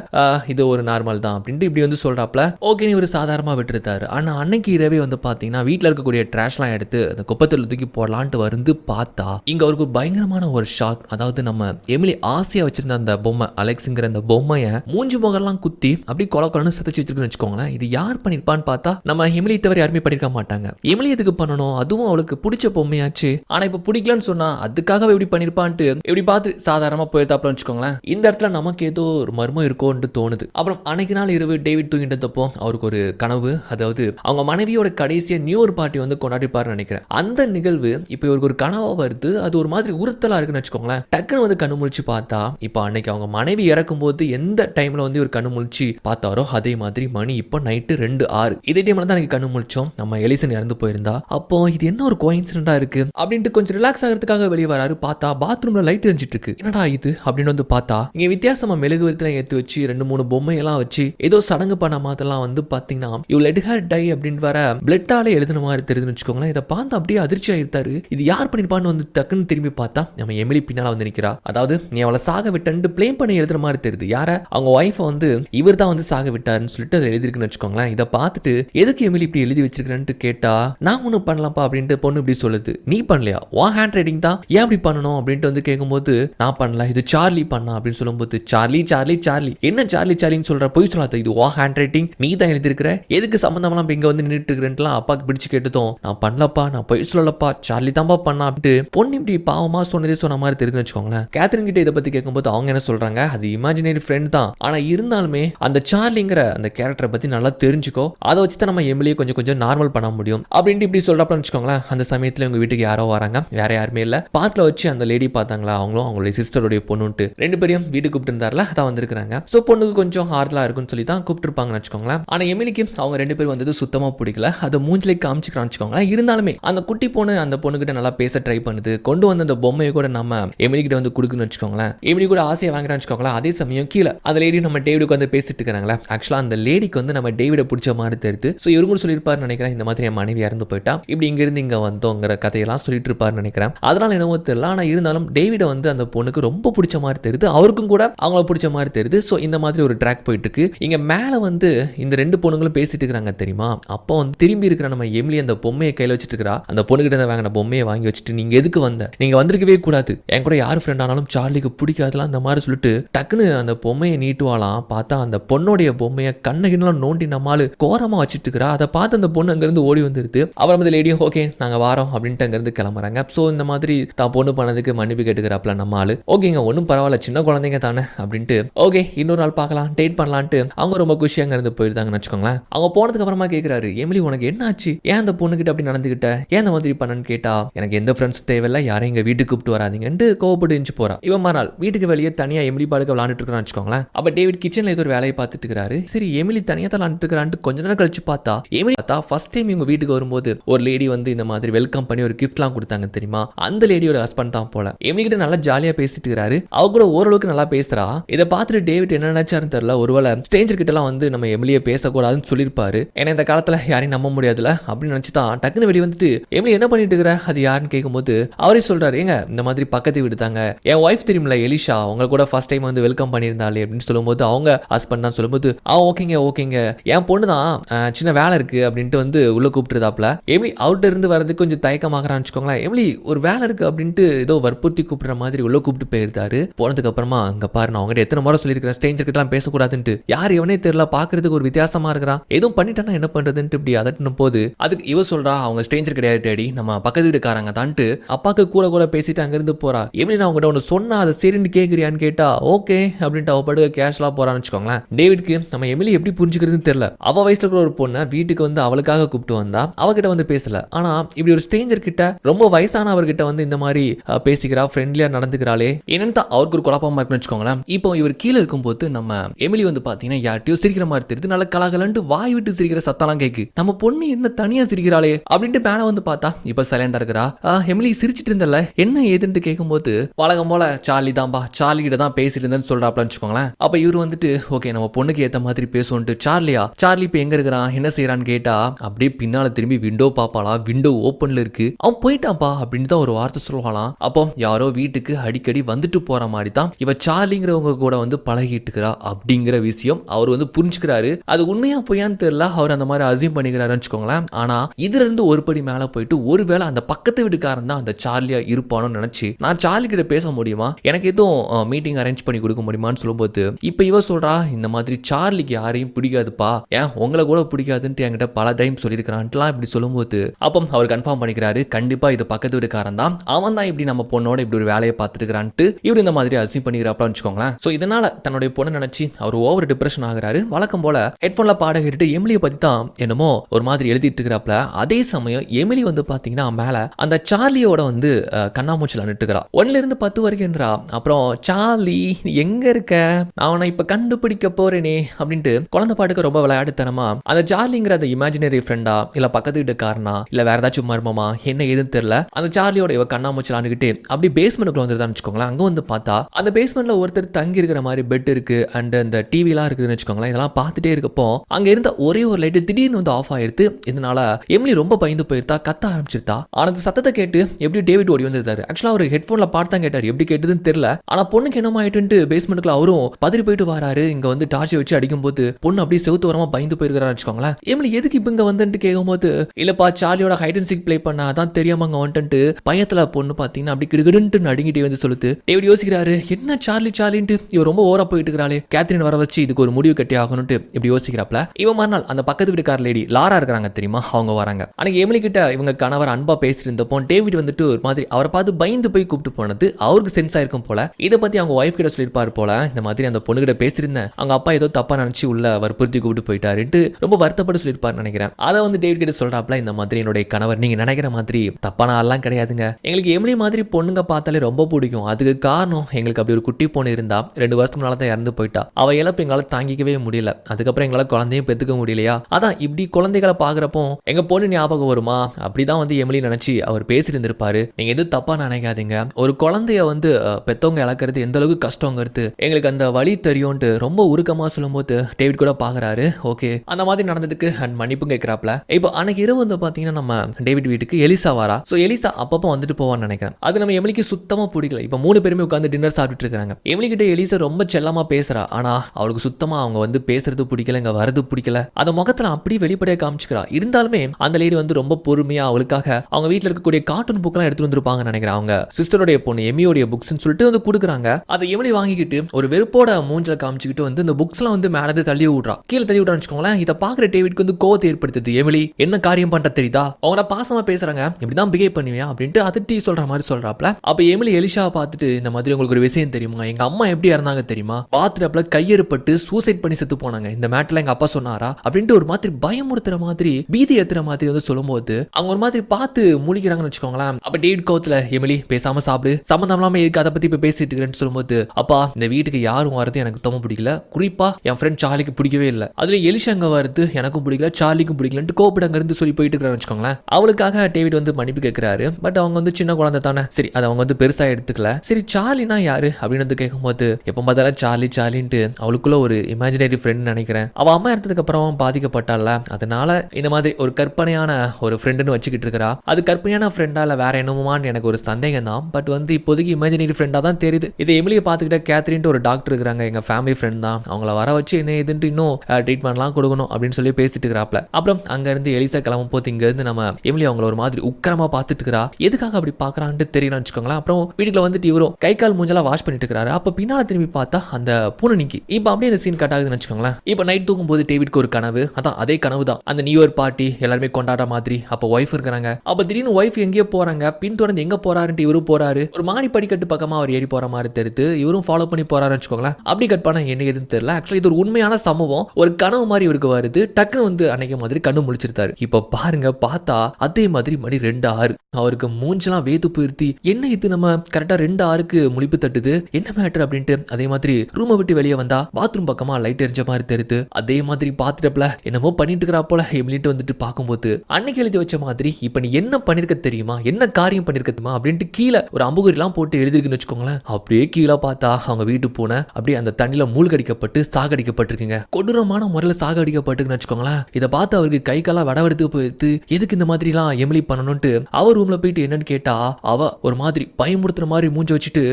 இது ஒரு நார்மல் தான் அப்படின்ட்டு இப்படி வந்து சொல்றாப்ல. ஓகே நீ ஒரு சாதாரணமா விட்டுருத்தாரு. ஆனா அன்னைக்கு இரவே வந்து பாத்தீங்கன்னா வீட்டுல இருக்கக்கூடிய ட்ராஷ்லாம் எடுத்து அந்த குப்பத்தில் தூக்கி போடலான்ட்டு வந்து பார்த்தா இங்க அவருக்கு பயங்கரமான ஒரு ஷாக். அதாவது நம்ம எமிலி ஆசையா வச்சிருந்த அந்த பொம்மை அலெக்ஸ்ங்கிற அந்த பொம்மையை மூஞ்சி முகெல்லாம் குத்தி அப்படி கொலை கொலன்னு சதைச்சு வச்சிருக்குன்னு வச்சுக்கோங்களேன். இது யார் பண்ணிருப்பான்னு பார்த்தா நம்ம எமிலி தவிர யாருமே பண்ணிருக்க மாட்டாங்க. எமிலி எதுக்கு பண்ணணும், அதுவும் அவளுக்கு பிடிச்ச பொம்மையாச்சு. ஆனா இப்ப பிடிக்கலன்னு சொன்னா அதுக்காக எப்படி பண்ணிருப்பான்ட்டு எப்படி பார்த்து சாதாரணமா போயிருத்தாப்ல வச்சுக்கோங்களேன். இந்த இடத்துல நமக்கு ஏதோ ஒரு மர்மம் இருக்கோன்னு தோணுது. அப்புறம் அன்னைக்கு நாள் இரவு டேவிட் தூங்கிட்டப்போ அவருக்கு ஒரு கனவு. அதாவது அவங்க மனைவியோட கடைசியா நியூ இயர் பார்ட்டி பார்ட்டி வந்து கொண்டாடிப்பாருன்னு நினைக்கிறேன். அந்த நிகழ்வு இப்போ இவருக்கு ஒரு கனவா வருது. அது ஒரு மாதிரி உறுத்தலா இருக்குன்னு வச்சுக்கோங்களேன். டக்குன்னு வந்து கண்ணு முழிச்சு பார்த்தா இப்போ அன்னைக்கு அவங்க மனைவி இறக்கும் போது எந்த டைம்ல வந்து இவர் கண்ணு முழிச்சு பார்த்தாரோ அதே மாதிரி மணி இப்போ நைட்டு 2:06 இதே டைம்ல தான் எனக்கு கண்ணு முழிச்சோம். நம்ம எலிசன் இறந்து போயிருந்தா. அப்போ இது என்ன ஒரு கோயின்சிடென்ட்டா இருக்கு அப்படின்ட்டு கொஞ்சம் ரிலாக்ஸ் ஆகிறதுக்காக வெளியே வராரு. பார்த்தா பாத்ரூம்ல லைட் எரிஞ்சிட்டு இருக்கு. என்னடா இது அப்படின்னு வந்து பார்த்தா இங்க வித்தியாசமா மெழுகுவர்த்தில ஏற்றி வச்சு 2-3 பொம்மையெல்லாம் வச்சு ஏதோ சடங்கு பண்ண மாதிரிலாம் வந்து பாத்தீங்கன்னா யூ லெட் ஹர் டை அப்படின்னு வர பிளட்டாலே எழுதின மாதிரி தெரியுதுன்னு வச்சுக்கோங்களேன். இதை பார்த்து அப்படியே அதிர்ச்சி ஆயிருத்தாரு. இது யார் பண்ணிருப்பான்னு வந்து டக்குன்னு திரும்பி பார்த்தா நம்ம எமிலி பின்னால வந்து நிக்கிறா. அதாவது நீ அவளை சாக விட்டு பிளேம் பண்ணி எழுதுற மாதிரி தெரியுது. யார அவங்க ஒய்ஃப் வந்து இவர் தான் வந்து சாக விட்டாருன்னு சொல்லிட்டு அதை எழுதிருக்குன்னு வச்சுக்கோங்களேன். இதை பார்த்துட்டு எதுக்கு எமிலி இப்படி எழுதி வச்சிருக்கேன்னு கேட்டா நான் ஒன்னும் பண்ணலாம்ப்பா அப்படின்ட்டு பொண்ணு இப்படி சொல்லுது. நீ பண்ணலையா? உன் ஹேண்ட் ரைட்டிங் தான், ஏன் அப்படி பண்ணணும் அப்படின்ட்டு வந்து கேட்கும்போது நான் பண்ணல, இது சார்லி பண்ணா அப்படின்னு சொல்லும்போது சார்லி சார்லி சார்லி என்ன சார்லி சார்லின்னு சொல்ற, போய் சொல்லாத, இது உன் ஹேண்ட் ரைட்டிங், நீ தான் எழுதிருக்கிற, எதுக்கு சம்பந்தமெல்லாம் இங்க வந்து நின்றுட்டு இருக்கிறேன்ட்டுலாம் அப்பாக்கு பிடிச்சு கேட்டதும் நான் பண்ணலப்பா, நான் போய் சொல்லலப்பா, சார்லி தான்ப்பா பண்ணா அப்படின்ட்டு பொண்ணு இப்படி பாவமா சொன்னதே சொன்ன மாதிரி தெரியுதுன்னு வச்சுக்கோங்களேன். கேத்ரின் கிட்ட இதை பத்தி கேட்கும்போது அவங்க என்ன சொல்றாங்க, அது இமேஜினரி ஃப்ரெண்ட் தான், ஆனா இருந்தாலுமே அந்த சார்லிங்கிற அந்த கேரக்டரை பத்தி நல்லா தெரிஞ்சுக்கோ, அதை வச்சு தான் நம்ம எமிலியை கொஞ்சம் கொஞ்சம் நார்மல் பண்ண முடியும் அப்படின்ட்டு இப்படி சொல்றப்ப வச்சுக்கோங்களேன். அந்த சமயத்துல உங்க வீட்டுக்கு யாரோ வராங்க, வேற யாருமே இல்ல. பார்க்ல வச்சு அந்த லேடி பார்த்தாங்களா, அவங்களும் அவங்களுடைய சிஸ்டருடைய பொண்ணுன்ட்டு 2 பேரையும் வீட்டுக்கு கூப்பிட்டு இருந்தார்ல, அதான் வந்திருக்காங்க. சோ பொண்ணுக்கு கொஞ்சம் ஆறுதலா இருக்குன்னு சொல்லி தான் கூப்பிட்டு இருப்பாங்கன்னு வச்சுக்கோங்களேன். ஆனா எமிலிக்கு அவங்க 2 பேரும் வந்தது சுத்தமா பிடிக்கல. அதை மூஞ்சிலே காமிச்சுக்கிறான்னு வச்சுக்கோங்களேன். இருந்தாலுமே அந்த குட்டி பொண்ணு அந்த பொண்ணு கிட்ட நல்லா பேச ட்ரை பண்ணுது. கொண்டு வந்த அந்த பொம்மையை கூட நம்ம எமிலி கிட்ட வந்து கொடுக்குன்னு வச்சுக்கோங்களேன். எமிலி கூட ஆசையை வாங்குறான்னு வச்சுக்கோங்களேன். அதே சமயம் கீழே அந்த லேடி நம்ம டேவிடுக்கு வந்து பேசிட்டு இருக்காங்களா, ஆக்சுவலா அந்த லேடிக்கு வந்து நம்ம டேவிட பிடிச்ச மாதிரி தெரியுது. சோ இவங்க சொல்லியிருப்பாருன்னு நினைக்கிறேன், இந்த மாதிரி என் மனைவி இறந்து போயிட்டா, இப்படி இங்க இருந்து இங்க வந்தோங்கிற கதையெல்லாம் சொல்லிட்டு இருப்பாருன்னு நினைக்கிறேன். அதனால என்னவோ தெரியல, ஆனா இருந்தாலும் டேவிட வந்து அந்த பொண்ணுக்கு ரொம்ப பிடிச்ச மாதிரி தெரியுது, அவருக்கும் கூட அவங்கள பிடிச்ச மாதிரி தெரியுது. சோ இந்த மாதிரி ஒரு ட்ராக் போயிட்டு இருக்கு. இங்க மேல வந்து இந்த 2 பொண்ணுங்களும் பேசிட்டு இருக்காங்க தெரியுமா. அப்போ வந்து திரும்பி இருக்கிற நம்ம எமிலி அந்த பொம்மையை கையில வச்சுட்டு இருக்கா. அந்த பொண்ணு கிட்ட வாங்கின பொம்மையை வாங்கி வச்சுட்டு, நீங்க எதுக்கு வந்த, நீங்க வந்திருக்கவே கூடாது, என் கூட யார் ஃப்ரெண்ட் ஆனாலும் சார்லிக்கு பிடிக்காதுலாம் அந்த மாதிரி சொல்லிட்டு டக்குன்னு அந்த பொம்மையை நீட்டுவாலாம். பார்த்தா அந்த பொண்ணுடைய பொம்மையை கண்ண கிண்ணலாம் நோண்டி நம்மால் கோரமா வச்சுட்டு இருக்கிறா. அதை பார்த்து அந்த பொண்ணு அங்கிருந்து ஓடி வந்துருது. அப்புறம் அந்த லேடியும் ஓகே நாங்க வாரோம் அப்படின்ட்டு அங்கிருந்து கிளம்புறாங்க. ஸோ இந்த மாதிரி தான் பொண்ணு பண்ணதுக்கு மன்னிப்பு கேட்டுக்கிறாப்ல நம்ம ஆளு. ஓகேங்க ஒன்றும் பரவாயில்ல, சின்ன குழந்தைங்க தானே அப்படின்ட்டு ஓகே இன்னொரு நாள் பார்க்கலாம், டேட் பண்ணலான்ட்டு அவங்க ரொம்ப குஷி அங்க இருந்து போயிருந்தாங்கன்னு வச்சுக்கோங்களேன். அவங்க போனதுக்கு அப்புறமா கேட்கிறாரு, எமிலி உனக்கு என்ன ஆச்சு, ஏன் அந்த பொண்ணு கிட்ட அப்படி நடந்துகிட்ட, ஏன் அந்த மாதிரி பண்ணன்னு கேட்டா, எனக்கு எந்த ஃப்ரெண்ட்ஸ் தேவையில்லை, யாரையும் எங்க வீட்டுக்கு கூப்பிட்டு வராதீங்கன்னு கோவப்பட்டு இருந்துச்சு போறா. இவன் மறுநாள் வீட்டுக்கு வெளியே தனியா எமிலி பாடுக்க விளாண்டுட்டு இருக்கான்னு வச்சுக்கோங்களேன். அப்ப டேவிட் கிச்சன்ல ஏதோ ஒரு வேலையை பார்த்துட்டு இருக்காரு. சரி எமிலி தனியா தான் விளாண்டுட்டு இருக்கான்ட்டு கொஞ்ச நேரம் கழிச்சு பார்த்தா எமிலி பார்த்தா ஃபர்ஸ்ட் டைம் இவங்க வீட்டுக்கு வரும்போது ஒரு லேடி வந்து இந்த மாதிரி வெல்கம் பண்ணி ஒரு கிஃப்ட்லாம் கொடுத்தாங்க தெரியுமா, அந்த லேடியோட ஹஸ்பண்ட் தான் போல. எமிலி கிட்ட நல்லா ஜாலியா பேசிட்டு இருக்காரு, அவ கூட ஓரளவுக்கு நல்லா பேசுறா. இதை பார்த்துட்டு டேவிட் என்ன நினைச்சாருன்னு தெரியல, ஒருவேளை ஸ்ட்ரேஞ்சர் கிட்ட எல்லாம் வந்து நம்ம எமிலியை பேசக்கூடாதுன்னு சொல்லியிருப்பாரு, ஏன்னா இந்த காலத்துல யாரையும் நம்ப முடியாதுல அப்படின்னு நினைச்சுதான் டக்குன்னு வெளியே வந்துட்டு எமிலி என்ன பண்ணிட்டு இருக்கிற, அது யாருன்னு கேட்கும்போது அவரே சொல்றாரு, ஏங்க இந்த மாதிரி பக்கத்து வீடு தாங்க, என் ஒய்ஃப் தெரியுமில்ல எலிஷா, அவங்க கூட ஃபர்ஸ்ட் டைம் வந்து வெல்கம் பண்ணியிருந்தாலே அப்படின்னு சொல்லும்போது அவங்க ஹஸ்பண்ட் தான் சொல்லும்போது ஓகேங்க ஓகேங்க என் பொண்ணு தான் சின்ன வேலை இருக்கு அப்படின்ட்டு வந்து உள்ள கூப்பிட்டுருதாப்ல. எமிலி அவுட்டர் இருந்து வரதுக்கு கொஞ்சம் தயக்கமாகறான்னு வச்சுக்கோங்களேன். எமிலி ஒரு வேலை இருக்கு அப்படின்ட்டு ஏதோ வற்புறுத்தி கூப்பிடுற மாதிரி உள்ள கூப்பிட்டு போயிருந்தாரு. போனதுக்கு அப்புறமா அங்க பாரு, நான் அவங்ககிட்ட எத்தனை முறை சொல்லியிருக்கிறேன் ஸ்ட்ரேஞ்சர் கிட்ட எல்லாம் பேசக்கூடாதுன்ட்டு, யார் எவனே தெரியல, பாக்குறதுக்கு ஒரு வித்தியாசமா இருக்கிறான், எதுவும் பண்ணிட்டானா என்ன பண்றதுன்ட்டு இப்படி அதட்டின போது அதுக்கு இவ சொல்றா, அவங்க ஸ்ட்ரேஞ்சர் கிடையாது டேடி, நம்ம பக்கத்து வீட்டுக்காரங்க தான்ட்டு அப்பாக்கு கூட கூட பேசிட்டு அங்கிருந்து போறா. எமிலி நான் உங்ககிட்ட ஒன்று சொன்னா அதை சரின்னு கேட்குறியான்னு கேட்டா ஓகே அப்படின்ட்டு அவ படுக்க கேஷ்லா போறான்னு வச்சுக்கோங்களேன். டேவிட்க்கு நம்ம எமிலி எப்படி புரிஞ்சுக்கிறதுன்னு தெரியல. அவ வயசுல இருக்கிற ஒரு பொண்ணை வீட்டுக்கு வந்து அவளுக்காக கூப்பிட்டு வந்தா, அவகிட்ட வந்து பேசல, ஆனா இப்படி ஒரு ஸ்ட்ரேஞ்சர் கிட்ட ரொம்ப வயசான அவர்கிட்ட வந்து இந்த மாதிரி பேசிக்கிறா, ஃப்ரெண்ட்லியா நடந்துக்கிறாளே, என்னன்னு தான் அவருக்கு ஒரு குழப்பமா இருக்குன்னு வச்சுக்கோங்களேன். இப்போ இவர் கீழே இருக்கும்போது நம்ம எமிலி வந்து பாத்தீங்கன்னா யார்ட்டையோ சிரிக்கிற மாதிரி தெரியுது, நல்ல கலகலன்ட்டு வாய் விட்டு சிரிக்கிற சத்தம்லாம் கேக்கு. நம்ம பொண்ணு என்ன தனியா சிரிக்கிறாளே அப்படின்ட்டு மேல வந்து பார்த்தா இப்ப சைலண்டா இருக்கிறா. எமிலி சிரிச்சிட்டு இருந்தல, என்ன ஏதுன்னு கேட்கும்போது வழக்கம் போல சார்லி தான்பா, சார்லி கிட்ட தான் பேசிட்டு இருந்தேன்னு சொல்றாப்லன்னு வச்சுக்கோங்களேன். அப்ப இவரு வந்துட்டு ஓகே நம்ம பொண்ணுக்கு ஏத்த மாதிரி பேசுவோன்ட்டு சார்லியா, சார்லி இப்ப எங்க இருக்கிறான் என்ன செய்யறான்னு கேட்டா அப்படியே பின்னால திரும்பி விண்டோ பாப்பாளா, விண்டோ ஓப்பன்ல இருக்கு, அவன் போயிட்டான்ப்பா அப்படின்னு தான் ஒரு வார்த்தை சொல்லுவாளாம். அப்போ யாரோ வீட்டுக்கு அடிக்கடி வந்துட்டு போற மாதிரி தான் இவ சார்லிங்கிறவங்க கூட வந்து பழகிட்டு இருக்கிறா அப்படிங்கிற விஷயம் அவர் வந்து புரிஞ்சுக்கிறாரு. அது உண்மையா பொய்யான்னு தெரியல, அவர் அந்த மாதிரி அசியூம் பண்ணிக்கிறாருன்னு வச்சுக்கோங்களேன். ஆனா இதுல இருந்து ஒரு படி மேல போயிட்டு ஒருவேளை அந்த பக்கத்து வீட்டுக்காரன் தான் அந்த சார்லியா இருப்பானு நினைச்சு நான் சார்லி கிட்ட பேச முடியுமா, எனக்கு எதுவும் மீட்டிங் அரேஞ்ச் பண்ணி கொடுக்க முடியுமான்னு சொல்லும்போது இப்ப இவ சொல்றா, இந்த மாதிரி சார்லிக்கு யாரையும் பிடிக்காதுப்பா, ஏன் உங்களை கூட பிடிக்காதுன்ட்டு என்கிட்ட பல டைம் சொல்லியிருக்கிறான்ட்டுலாம் இப்படி சொல்லும்போது அப்போ அவர் கன்ஃபார்ம் பண்ணிக்கிறாரு, கண்டிப்பா இது பக்கத்து வீட்டுக்காரன் தான், அவன் தான் இப்படி நம்ம பொண்ணோட இப்படி ஒரு வேலையை பார்த்துருக்கான்ட்டு இவர் இந்த மாதிரி அசியூம் பண்ணிக்கிறாப்ல வச்சுக்கோங்களேன். ஸோ இதனால தன்னுடைய பொண்ணு நினைச்சு அவர் ஓவர் டிப்ரெஷன் ஆகிறாரு. வழக்கம் போல ஹெட்ஃபோன்ல பாட கேட்டுட்டு எமிலியை பத்தி தான் என்னமோ ஒரு மாதிரி எழுதிட்டு இருக்கிறாப்ல. அதே சமயம் எமிலி வந்து பாத்தீங்கன்னா மேல அந்த சார்லியோட வந்து கண்ணாமூச்சில் நிட்டுக்கிறா. 1ல இருந்து 10 வரைக்கும்ன்றா. அப்புறம் சார்லி எங்க இருக்க, நான் உன்னை இப்ப கண்டுபிடிக்க போறேனே அப்படின்ட்டு குழந்தை பாட்டுக்கு ரொம்ப விளையாட்டுத்தனமா அந்த சார்லிங்கிற அந்த இமேஜினரி ஃப்ரெண்டா இல்ல பக்கத்து வீட்டுக்காரனா இல்ல வேற ஏதாச்சும் மர்மமா என்ன ஏதுன்னு தெரியல, அந்த சார்லியோட இவ கண்ணாமூச்சில் ஆண்டுகிட்டு அப்படி பேஸ்மெண்ட்டுக்குள்ள வந்துருதான்னு வச்சுக்கோங்களேன். அங்க வந்து பார்த்தா அந்த பேஸ்மெண்ட்ல ஒருத்தர் தங்கி இருக்கிற மாதிரி பெட் இருக்கு அண்ட் அந்த டிவிலாம் இருக்குன்னு வச்சுக்கோங்களேன். இதெல்லாம் பார்த்துட்டே இருக்கப்போ அங்க இருந்த ஒரே ஒரு லைட் திடீர்னு வந்து ஆஃப் ஆயிருது. இதனால எமிலி ரொம்ப பயந்து போயிருத்தா, கத்த ஆரம்பிச்சிருத்தா. அந்த சத்தத்தை கேட்டு எப்படி டேவிட் ஓடி வந்திருந்தாரு. ஆக்சுவலா அவர் ஹெட்ஃபோன்ல பாட்டு தான் கேட்டாரு, எப்படி கேட்டதுன்னு தெரியல. ஆனா பொண்ணுக்கு என்னமா ஆயிட்டு பேஸ்மெண்ட்டுக்குள்ள அவரும் பதறி போயிட்டு வராரு. இங்க வந்து டார்ச் வச்சு அடிக்கும் போது பொண்ணு அப்படியே செவுத்து வரமா பயந்து போயிருக்கிறாரு வச்சுக்கோங்களேன். எமிலி எதுக்கு இப்ப இங்க வந்துட்டு கேட்கும்போது, இல்லப்பா சார்லியோட ஹைட் அண்ட் சீக் ப்ளே பண்ணா அதான் தெரியாம அங்க வந்துட்டு பயத்துல பொண்ணு பாத்தீங்கன்னா அப்படி கிடுகிடுன்ட்டு நடுங்கிட்டே வந்து சொல்லுது. டேவிட் யோசிக்கிறாரு, என்ன சார்லி சார்லின்ட்டு இவ ரொம்ப ஓரா போயிட்டு இருக்கிறாளே, கேத்ரின் வர வச்சு இதுக்கு ஒரு முடிவு கட்டி ஆகணும்ட்டு இப்படி யோசிக்கிறாப்ல. இவன் மறுநாள் அந்த பக்கத்து வீட்டுக்கார லேடி லாரா இருக்கிறாங்க தெரியுமா, அவங்க வராங்க. அன்னைக்கு எமிலி கிட்ட இவங்க கணவர் அன்பா பேசிட்டு இருந்தப்போ டேவிட் வந்துட்டு ஒரு மாதிரி அவரை பார்த்து பயந்து போய் கூப்பிட்டு போனது அவருக்கு சென்ஸ் ஆயிருக்கும் போல. இதை பத்தி அவங்க ஒய்ஃப் கிட்ட சொல்லிருப்பாரு போல, இந்த மாதிரி அந்த பொண்ணு கிட்ட பேசியிருந்தேன், அவங்க அப்பா ஏதோ தப்பா நினைச்சு உள்ள வற்புறுத்தி கூப்பிட்டு போயிட்டாருன்ட்டு ரொம்ப வருத்தப்பட்டு சொல்லிருப்பாரு நினைக்கிறேன். அதை வந்து டேவிட் கிட்ட சொல்றாப்ல, இந்த மாதிரி என்னுடைய கணவர் நீங்க நினைக்கிற மாதிரி தப்பான ஆள்லாம் கிடையாதுங்க, எங்களுக்கு எமிலி மாதிரி பொண்ணுங்க பார்த்தாலே ரொம்ப பிடிக்கும், அதுக்கு காரணம் எங்களுக்கு அப்படி ஒரு குட்டி பொண்ணு இருந்தா 2 வருஷத்துக்கு முன்னால தான் இறந்து போயிட்டா, அவ இழப்பு எங்களால தாங்கிக்கவே முடியல, அதுக்கப்புறம் எங்களால குழந்தையும் பெத்துக்க முடியலையா, அதான் இப்படி குழந்தைகளை பாக்குறப்போ எங்க பொண்ணு ஞாபகம் வருமா, அப்படிதான் வந்து எமிலி நினைச்சு அவர் பேசிட்டு இருந்திருப்பாரு. நீங்க எதுவும் தப்பா நினைக்காதீங்க, ஒரு குழந்தைய வந்து பெத்தவங்க இழக்கிறது எந்த அளவுக்கு கஷ்டங்கிறது எங்களுக்கு அந்த வழி தெரியும்ட்டு ரொம்ப உருக்கமா சொல்லும்போது டேவிட் கூட பாக்குறாரு. ஓகே, அந்த மாதிரி நடந்ததுக்கு அண்ட் மன்னிப்பு கேட்கிறாப்ல. இப்போ அன்னைக்கு இரவு வந்து பாத்தீங்கன்னா நம்ம டேவிட் வீட்டுக்கு எலிசா வரா. சோ எலிசா அப்பப்போ வந்துட்டு போவான்னு நினைக்கிறேன். அது நம்ம எமிலிக்கு சுத்தமா பிடிக்கல. இப்போ 3 பேருமே உட்காந்து டின்னர் சாப்பிட்டு இருக்காங்க. எமிலி கிட்ட எலிசா ரொம்ப செல்லமா பேசுறா. ஆனா அவளுக்கு சுத்தமா அவங்க வந்து பேசுறது பிடிக்கல, இங்க வரது பிடிக்கல. அந்த முகத்துல அப்படி வெளிப்படையா காமிச்சுக்கிறா. இருந்தாலுமே அந்த லேடி வந்து ரொம்ப பொறுமையா அவளுக்காக அவங்க வீட்டுல இருக்கக்கூடிய கார்ட்டூன் புக்லாம் எடுத்து வந்திருப்பாங்க நினைக்கிறேன். அவங்க சிஸ்டருடைய பொண்ணு எமியோடைய புக்ஸ்னு சொல்லிட்டு வந்து கொடுக்குறாங்க. அதை எமிலி வாங்கிக்கிட்டு ஒரு வெறுப்போட மூஞ்சில காமிச்சுக்கிட்டு வந்து இந்த புக்ஸ்லாம் வந்து மேலே தள்ளி விடுறா. கீழே தள்ளி விட்டான்னு வச்சுக்கோங்களேன். இதை பாக்குற டேவிட்க்கு வந்து கோவத்தை ஏற்படுத்துது. எமிலி என்ன காரியம் பண்ற தெரியுதா, அவங்க பாசமா பேசுறாங்க, இப்படிதான் பிஹேவ் பண்ணுவியா அப்படின்ட்டு அதிர்ச்சி சொல்ற மாதிரி சொல்றாப்ல. அப்ப எமிலி எலிஷாவை பார்த்துட்டு, இந்த மாதிரி உங்களுக்கு ஒரு விஷயம் தெரியுமா, எங்க அம்மா எப்படி இறந்தாங்க தெரியுமா, பாத்ரூம்ல கையெறுப்பட்டு சூசைட் பண்ணி செத்து போனாங்க, இந்த மேட்டர்ல எங்க அப்பா சொன்னாரா அப்படின்ட்டு ஒரு மாதிரி பயமுறுத்துற மாதிரி பீதி ஏத்துற மாதிரி வந்து சொல்லும்போது அவங்க ஒரு மாதிரி பார்த்து முழிக்கிறாங்கன்னு வச்சுக்கோங்களேன். அப்ப டேவிட் கோவத்துல, எமிலி பேசாம சாப்பிடு, சம்மந்தம் இல்லாம எதுக்கு அதை பத்தி இப்ப பேசிட்டு இருக்கிறேன்னு சொல்லும்போது, அப்பா இந்த வீட்டுக்கு யாரும் வரது எனக்கு தம்ம பிடிக்கல, குறிப்பா என் ஃப்ரெண்ட் சார்லிக்கு பிடிக்கவே இல்லை, அதுல எலிஷா அங்க வருது எனக்கும் பிடிக்கல, சார்லிக்கும் பிடிக்கலன்ட்டு கோபப்பட அங்க இருந்து சொல்லி போயிட்டு இருக்கிறான்னு வச்சுக்கோங்களேன். அவளுக்காக டேவிட் வந்து மன்னிப்பு கேட்கிறாரு. பட் அவங்க வந்து சின்ன குழந்தை தானே, சரி அதை அவங்க வந்து பெருசா எடுத்துக்கல. சரி சார்லினா யாரு அப்படின்னு வந்து கேட்கும்போது, எப்ப பார்த்தாலும் சார்லி சார்லின்ட்டு அவளுக்குள்ள ஒரு இமேஜினரி ஃப்ரெண்ட் நினைக்கிறேன், அவ அம்மா இறந்ததுக்கு அப்புறம் பாதிக்கப்பட்டால, அதனால இந்த மாதிரி ஒரு கற்பனையான ஒரு ஃப்ரெண்டுன்னு வச்சுக்கிட்டு இருக்கிறா. அது கற்பனையான ஃப்ரெண்டா இல்ல வேற என்னமான்னு எனக்கு ஒரு சந்தேகம் தான். பட் வந்து இப்போதைக்கு இமேஜினரி ஃப்ரெண்டா தான் தெரியுது. இதை எமிலியை பார்த்துக்கிட்ட கேத்ரின்ட்டு ஒரு டாக்டர் இருக்கிறாங்க, எங்க ஃபேமிலி ஃப்ரெண்ட் தான், அவங்கள வர வச்சு என்ன இதுன்ட்டு இன்னும் ட்ரீட்மெண்ட்லாம் கொடுக்கணும் அப்படின்னு சொல்லி பேசிட்டு இருக்கிறாப்ல. அப்புறம் அங்க இருந்து எலிசா கிளம்பும் போது இங்க இருந்து நம்ம எமிலி அவங்கள ஒரு மாதிரி உக்கிரமா பார்த்துட்டு இருக்கிறா. எதுக்காக அப்படி பாக்குறான்னு தெரியல வச்சுக்கோங்களேன். அப்புறம் வீட்டுல வந்துட்டு இவரும் கை கால் மூஞ்செல்லாம் வாஷ் பண்ணிட்டு இருக்கிறாரு. அப்ப பின்னால திரும்பி பார்த்தா அந்த பூனை நிக்கி. இப்ப அப்படியே இந்த சீன் கட் ஆகுதுன்னு வச்சுக்கோங்களேன். இப்ப நைட் தூங்கும் போது டேவிட்க்கு ஒரு கனவு, அதான் அதே கனவு தான், அந்த நியூ இயர் பார்ட்டி எல்லாருமே கொண்டாடுற மாதிரி. அப்ப ஒய்ஃப் இருக்கிறாங்க. அப்ப திடீர்னு ஒய்ஃப் எங்கேயோ போறாங்க, பின் தொடர்ந்து எங்க போறாருன்ட்டு இவரும் போறாரு. ஒரு மாடி படிக்கட்டு பக்கமா அவர் ஏறி போற மாதிரி தெரியுது, இவரும் ஃபாலோ பண்ணி போறாருன்னு வச்சுக்கோங்களேன். அப்படி கட் பண்ண என்ன எதுன்னு தெரியல. ஆக்சுவலி இது ஒரு உண்மையான சம்பவம், ஒரு கனவு மாதிரி இவருக்கு வருது. டக்குன்னு வந்து அன்னைக்கு மாதிரி கண்ணு முழிச்சிருத்தாரு. இப்ப பாருங்க, பார்த்தா அதே மாதிரி மணி 2:06. அவருக்கு மூஞ்செல்லாம் வேத்து போயிருத்தி, என்ன இது நம்ம கரெக்டா 2:06க்கு முழிப்பு தட்டுது, என்ன மேட்டர் அப்படின்ட்டு. அதே மாதிரி ரூமை விட்டு வெளியே வந்தா பாத்ரூம் பக்கமா லைட் எரிஞ்ச மாதிரி தெரியுது. அதே மாதிரி பாத்துட்டப்பல என்னமோ பண்ணிட்டு இருக்கிறா போல எமிலிட்டு வந்துட்டு பார்க்கும்போது, அன்னைக்கு எழுதி வச்ச மாதிரி இப்ப நீ என்ன பண்ணிருக்க தெரியுமா, என்ன காரியம் பண்ணிருக்க தெரியுமா அப்படின்ட்டு கீழே ஒரு அம்புகுறிலாம் போட்டு எழுதிருக்குன்னு வச்சுக்கோங்களேன். அப்படியே கீழே பார்த்தா அவங்க வீட்டு பூனை அப்படியே அந்த தண்ணியில மூழ்கடிக்கப்பட்டு சாகடிக்கப்பட்டிருக்குங்க. கொடூரமான முறையில் சாகடிக்கப்பட்டிருக்குன்னு வச்சுக்கோங்களேன். இதை பார்த்து அவருக்கு கை காலா வடவெடுத்து போயிடுத்து, எதுக்கு இந்த மாதிரி எல்லாம் எமிலி பண்ணணும்ட்டு அவர் ரூம்ல போயிட்டு என்னன்னு கேட்டா, அவ ஒரு மாதிரி பயமுறுத்துற மாதிரி மூஞ்ச வச்சுட்டு,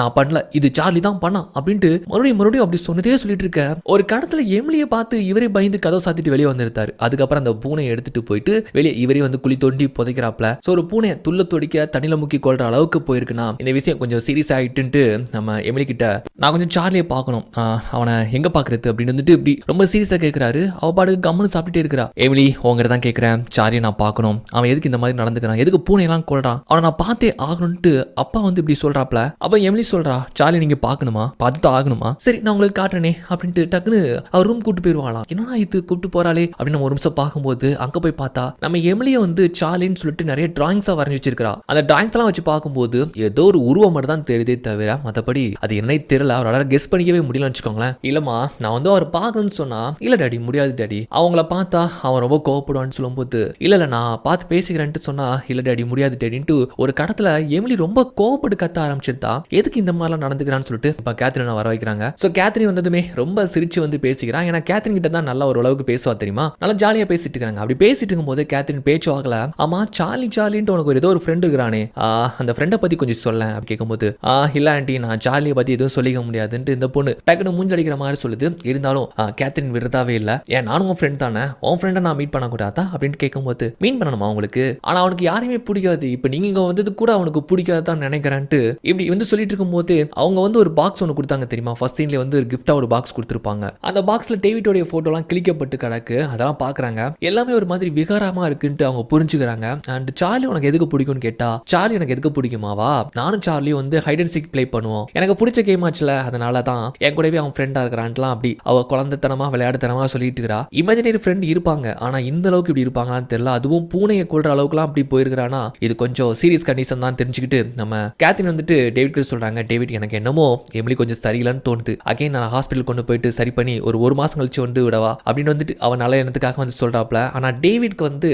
நான் பண்ணல இது சார்லி தான் பண்ணா அப்படின்ட்டு மறுபடியும் அப்படி சொன்னதே சொல்லிட்டு இருக்க. ஒரு கடத்துல எமிலியை பார்த்து இவரே பயந்து கதவை சாத்திட்டு வெளியே வந்திருந்தாரு. அதுக்கப்புறம் அந்த பூனையை எடுத்துட்டு போயிட்டு வெளியே இவரே வந்து குழி தோண்டி புதைக்கிறாப்ல. சோ ஒரு பூனையை துள்ள தொடிக்க தண்ணில முக்கி கொள்ற அளவுக்கு போயிருக்குன்னா இந்த விஷயம் கொஞ்சம் சீரியஸ் ஆயிட்டு நம்ம எமிலி கிட்ட, நான் கொஞ்சம் சார்லியை பார்க்கணும், அவனை எங்க பாக்குறது அப்படின்னு வந்துட்டு இப்படி ரொம்ப சீரியஸா கேட்கிறாரு. அவ பாட்டுக்கு கம்முன்னு சாப்பிட்டுட்டே இருக்கிறா. எமிலி உங்ககிட்ட தான் கேட்கிறேன், சார்லியை நான் பார்க்கணும், அவன் எதுக்கு இந்த மாதிரி நடந்துக்கிறான், எதுக்கு பூனையெல்லாம் கொள்றான், அவனை நான் பார்த்தே ஆகணும்ட்டு அப்பா வந்து இப்படி சொல்றாப்ல. அப்ப எமிலி சொல்றா, சார்லி நீங்க பார்க்கணுமா, பார்த்துட்டு ஆகணுமா, சரி நான் உங்களுக்கு காட்டுறேனே அப்படின்ட்டு டக்குன்னு அவர் ரூம் கூட்டு போயிருவாங்களாம். என்னன்னா இது கூப்பிட்டு போறாளே அப்படின்னு நம்ம ஒரு நிமிஷம் பார்க்கும்போது அங்க போய் பார்த்தா நம்ம எமிலியை வந்து சார்லின்னு சொல்லிட்டு நிறைய டிராயிங்ஸா வரைஞ்சி வச்சிருக்கா. அந்த டிராயிங்ஸ் எல்லாம் வச்சு பார்க்கும்போது ஏதோ ஒரு உருவம் மட்டும் தான் தெரியுதே தவிர மற்றபடி அது என்ன தெரியல. அவரால் கெஸ் பண்ணிக்கவே முடியலன்னு வச்சுக்கோங்களேன். இல்லம்மா நான் வந்து அவர் பார்க்கணும்னு சொன்னா இல்ல டாடி முடியாது டாடி, அவங்கள பார்த்தா அவன் ரொம்ப கோவப்படுவான்னு சொல்லும்போது இல்ல நான் பார்த்து பேசிக்கிறேன்ட்டு சொன்னா இல்ல டாடி முடியாது டாடின்ட்டு ஒரு கடத்துல எமிலி ரொம்ப கோவப்பட்டு கத்த ஆரம்பிச்சிருந்தா. எதுக்கு இந்த மாதிரிலாம் நடந்துக்கிறான்னு சொல்லிட்டு இப்ப கேத்ரினை வர வைக்கிறாங்க. ஸோ கேத்ரின் வந்ததுமே ரொம்ப சிரிச்சு வந்து பேசிக்கிறான். ஏன்னா கேத்ரின் கிட்ட தான் நல்லா ஒரு அளவுக்கு பேசுவா தெரியுமா, நல்லா ஜாலியா பேசிட்டு இருக்காங்க. அப்படி பேசிட்டு இருக்கும்போது கேத்ரின் பேச்சு ஆகல. ஆமா சார்லின்ட்டு உனக்கு ஏதோ ஒரு ஃப்ரெண்ட் இருக்கிறானே, அந்த ஃப்ரெண்டை பத்தி கொஞ்சம் சொல்ல அப்படி கேட்கும்போது இல்ல ஆண்டி நான் சார்லியை பத்தி எதுவும் சொல்லிக்க முடியாதுன்ட்டு இந்த பொண்ணு டக்குனு மூஞ்சடிக்கிற மாதிரி சொல்லுது. இருந்தாலும் கேத்ரின் விடுறதாவே இல்ல. ஏன் நானும் உன் ஃப்ரெண்ட் தானே, உன் ஃப்ரெண்டை நான் மீட் பண்ணக்கூடாதா அப்படின்னு கேட்கும்போது மீன் பண்ணணுமா உங்களுக்கு, ஆனா அவனுக்கு யாரையுமே பிடிக்காது, இப்ப நீங்க இங்க வந்தது கூட அவனுக்கு பிடிக்காதான் நினைக்கிறேன்ட்டு இப்படி வந்து சொல்லிட்டு இருக்கும்போது அவங்க வந்து ஒரு பாக்ஸ் ஒன்று கொடுத்தாங்க தெரியுமா. ஃபர்ஸ்ட் சீன்ல வந்து ஒரு கிஃப்டா ஒரு பாக்ஸ் கொடுத்துருப்பாங்க. அந்த பாக்ஸ்ல டேவிட்டோடைய போட்டோலாம் கிளிக்கப்பட்டு கிடக்கு. அதெல்லாம் பாக்குறாங்க. எல்லாமே ஒரு மாதிரி விகாரமா இருக்குன்ட்டு அவங்க புரிஞ்சுக்கிறாங்க. அண்ட் சார்லி உனக்கு எதுக்கு பிடிக்கும்னு கேட்டா சார்லி எனக்கு எதுக்கு பிடிக்குமாவா, நானும் சார்லி வந்து ஹைட் அண்ட் சீக் ப்ளே பண்ணுவோம், எனக்கு பிடிச்ச கேம் ஆச்சுல அதனால தான் என் கூடவே அவன் ஃப்ரெண்டா இருக்கிறான்லாம் அப்படி அவ குழந்தைத்தனமா விளையாடுத்தனமா சொல்லிட்டு இருக்கிறா. இமேஜினரி ஃப்ரெண்ட் இருப்பாங்க ஆனா இந்த அளவுக்கு இப்படி இருப்பாங்களான்னு தெரியல. அதுவும் பூனையை கொள்ற அளவுக்குலாம் அப்படி போயிருக்கிறானா இது கொஞ்சம் சீரியஸ் கண்டிஷன் தான் தெரிஞ்சுக்கிட்டு நம்ம கேத்ரின் வந்துட்டு டேவிட் சொல்றாங்க. டேவிட் எனக்கு என்னமோ எமிலி கொஞ்சம் சரியில்லைன்னு தோணுது, அகைன் நான் ஹாஸ்பிட்டல் கொண்டு போயிட்டு சரி பண்ணி ஒரு மாசம் கழிச்சு வந்து விடவா அப்படின்னு வந்துட்டு அவன் நல்ல எண்ணத்துக்காக வந்து சொல்றாப்ல. ஆனா டேவிட்க்கு வந்து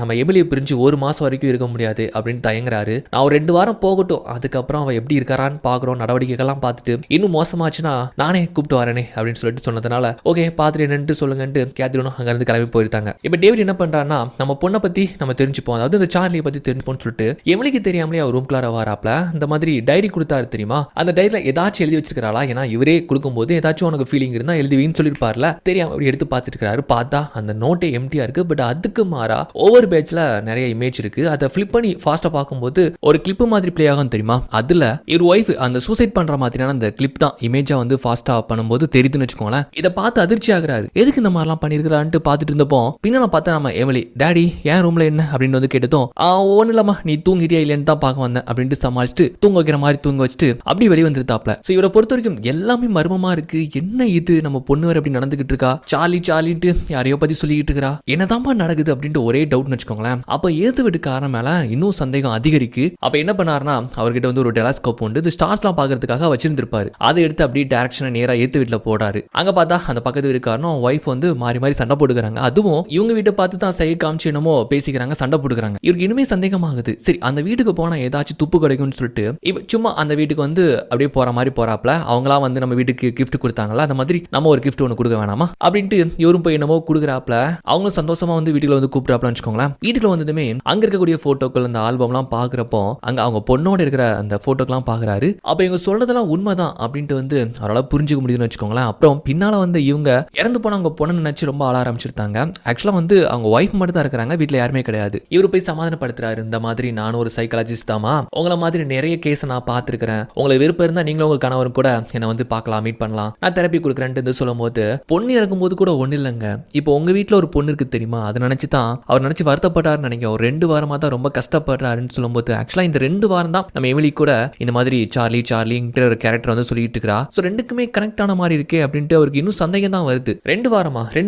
நம்ம எமிலியை பிரிஞ்சு ஒரு மாசம் வரைக்கும் இருக்க முடியாது அப்படின்னு தயங்குறாரு. நான் ஒரு 2 வாரம் போகட்டும், அதுக்கப்புறம் அவன் எப்படி இருக்காரான்னு பாக்குறோம், நடவடிக்கைகள்லாம் பார்த்துட்டு இன்னும் மோசமாச்சுன்னா நானே கூப்பிட்டு வரேனே அப்படின்னு சொல்லிட்டு சொன்னதுனால ஓகே பார்த்துட்டு என்னன்ட்டு சொல்லுங்கன்ட்டு கேத்ரினும் அங்க இருந்து கிளம்பி போயிருந்தாங்க. இப்ப டேவிட் என்ன பண்றாருன்னா நம்ம பொண்ணை பத்தி நம்ம தெரிஞ்சுப்போம், அதாவது இந்த சார்லியை பத்தி தெரிஞ்சுப்போம்னு சொல்லிட்டு எமிலிக்கு தெரியாமலே அவர் ரூம்குள்ளார வராப்ல. இந்த மாதிரி டைரி கொடுத்தாரு தெரியுமா, அந்த டைரியில ஏதாச்சும் எழுதி வச்சிருக்காளா, ஏன்னா இவரே கொடுக்கும்போது ஏதாச்சும் உனக்கு ஃபீலிங் இருந்தா எழுதுவீன்னு சொல்லிருப்பார்ல, தெரியாம அப்படி எடுத்து பார்த்துட்டு இருக்காரு. பார்த்தா அந்த நோட்டே எம்டியா இருக்கு. பட் அதுக்கு மாறா ஓவர் பேஜ்ல நிறைய இமேஜ் இருக்கு. அதை ஃபிளிப் பண்ணி ஃபாஸ்டா பார்க்கும்போது ஒரு கிளிப் மாதிரி பிளே ஆகும் தெரியுமா, அதுல இவர் ஒய்ஃப் அந்த சூசைட் பண்ற மாதிரியான அந்த கிளிப் தான் இமேஜா வந்து ஃபாஸ்டா பண்ணும்போது தெரியுதுன்னு வச்சுக்கோங்களேன். இதை பார்த்து அதிர்ச்சி ஆகுறாரு. எதுக்கு இந்த மாதிரிலாம் பண்ணிருக்கான்ட்டு பார்த்துட்டு இருந்தப்போ பின்னால பார்த்தா நம்ம எமிலி டாடி என் ரூம்ல என்ன அப்படின்னு வந்து கேட்டதும் ஒன்னும் இல்லம்மா நீ தூங்கிட்டியா இல்லைன்னு தான் பார்க்க வந்தேன் அப்படின்ட்டு சமாளிச்சுட்டு தூங்க வைக்கிற மாதிரி தூங்க வச்சுட்டு அப்படி வெளியே வந்துருத்தாப்ல. ஸோ இவரை பொறுத்த வரைக்கும் எல்லாமே மர்மமா இருக்கு. என்ன இது நம்ம பொண்ணு வரை அப்படி நடந்துகிட்டு இருக்கா, சார்லின்ட்டு யாரையோ பத்தி சொல்லிக்கிட்டு இருக்கா, என்னதான்பா நடக்குது அப்படின்ட்டு ஒரே டவுட்னு வச்சுக்கோங்களேன். அப்ப ஏத்து வீட்டுக்காரன் மேல இன்னும் சந்தேகம் அதிகரிக்கு. அப்ப என்ன பண்ணாருன்னா அவர்கிட்ட வந்து ஒரு டெலஸ்கோப் உண்டு, இந்த ஸ்டார்ஸ்லாம் பாக்குறதுக்காக வச்சிருந்திருப்பாரு. அதை எடுத்து அப்படியே டைரக்ஷனை நேரா ஏத்து வீட்டுல போடாரு. அங்க பார்த்தா அந்த பக்கத்து வீட்டுக்காரனும் ஒய்ஃப் வந்து மாறி மாறி சண்டை போட்டுக்கிறாங்க. அதுவும் இவங்க வீட்டை பார்த்து தான் செய்ய காமிச்சு என்னமோ பேசிக்கிறாங்க, சண்டை போட்டுக்கிறாங்க. இவருக்கு இனிமே சந்தேகமாகுது. சரி அந்த வீட்டுக்கு போனா ஏதாச்சும் துப்பு கிடைக்கும்னு சொல்லிட்டு இவ சும்மா அந்த வீட்டுக்கு வந்து அப்படியே போற மாதிரி போறாப்ல. அவங்களா வந்து நம்ம வீட்டுக்கு கிஃப்ட் கொடுத்தாங்களா, அந்த மாதிரி நம்ம ஒரு கிஃப்ட் ஒன்று கொடுக்க வேணாமா அப்படின்ட்டு இவரும் போய் என்னமோ கொடுக்குறாப்ல. அவங்களும் சந்தோஷமா வந்து வீட்டுல வந்து கூப்பிடாப்ல வச்சுக்கோங்களேன். வீட்டுல வந்ததுமே அங்க இருக்கக்கூடிய போட்டோக்கள் அந்த ஆல்பம்லாம் பாக்குறப்போ அங்க அவங்க பொண்ணோட இருக்கிற அந்த போட்டோக்கெல்லாம் பாக்குறாரு. அப்ப இவங்க சொல்றதெல்லாம் உண்மைதான் அப்படின்ட்டு வந்து அவரால் புரிஞ்சுக்க முடியுதுன்னு வச்சுக்கோங்களேன். அப்புறம் பின்னால வந்து இவங்க இறந்து போன அவங்க பொண்ணு நினைச்சு ரொம்ப ஆள ஆரம்பிச்சிருந்தாங்க. ஆக்சுவலா வந்து அவங்க ஒய்ஃப் மட்டும் தான் இருக்கிறாங்க, வீட்டுல யாருமே கிடையாது. இவரு போய் சமாதானப்படுத்துறாரு. இந்த மாதிரி நானும் ஒரு சைக்காலஜிஸ்ட் தாமா, உங்களை மாதிரி நிறைய கேஸ் நான் பார்த்துருக்கிறேன், உங்களுக்கு விருப்பம் இருந்தா நீங்களும் உங்க கணவரும் கூட என்ன வந்து பார்க்கலாம், மீட் பண்ணலாம், நான் தெரப்பி கொடுக்குறேன்ட்டு சொல்லும் போது பொண்ணு இறக்கும்போது கூட ஒண்ணு இல்லைங்க, இப்போ உங்க வீட்டுல ஒரு பொண்ணு இருக்கு தெரியுமா, அதை நினைச்சு தான் அவர் நினைச்சு வருத்தப்பட்டாருன்னு நினைக்கிறேன். ஒரு 2 வாரமா தான் ரொம்ப கஷ்டப்படுறாருன்னு சொல்லும்போது ஆக்சுவலா இந்த 2 வாரம் தான் நம்ம எமிலி கூட இந்த மாதிரி சார்லிங்கிற ஒரு கேரக்டர் வந்து சொல்லிட்டு இருக்கா. ஸோ ரெண்டுக்குமே கனெக்ட் ஆன மாதிரி இருக்கே அப்படின்ட்டு அவருக்கு இன்னும் சந்தேகம் தான் வருது. 2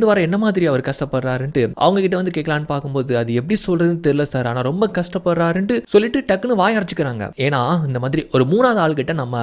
வாரம் என்ன மாதிரி அவர் கஷ்டப்படுறாருன்ட்டு அவங்க கிட்ட வந்து கேட்கலான்னு பார்க்கும்போது அது எப்படி சொல்றதுன்னு தெரியல சார், ஆனா ரொம்ப கஷ்டப்படுறாருன்ட்டு சொல்லிட்டு டக்குன்னு வாய் அடைச்சுக்கிறாங்க. ஏன்னா இந்த மாதிரி ஒரு 3வது ஆள்கிட்ட நம்ம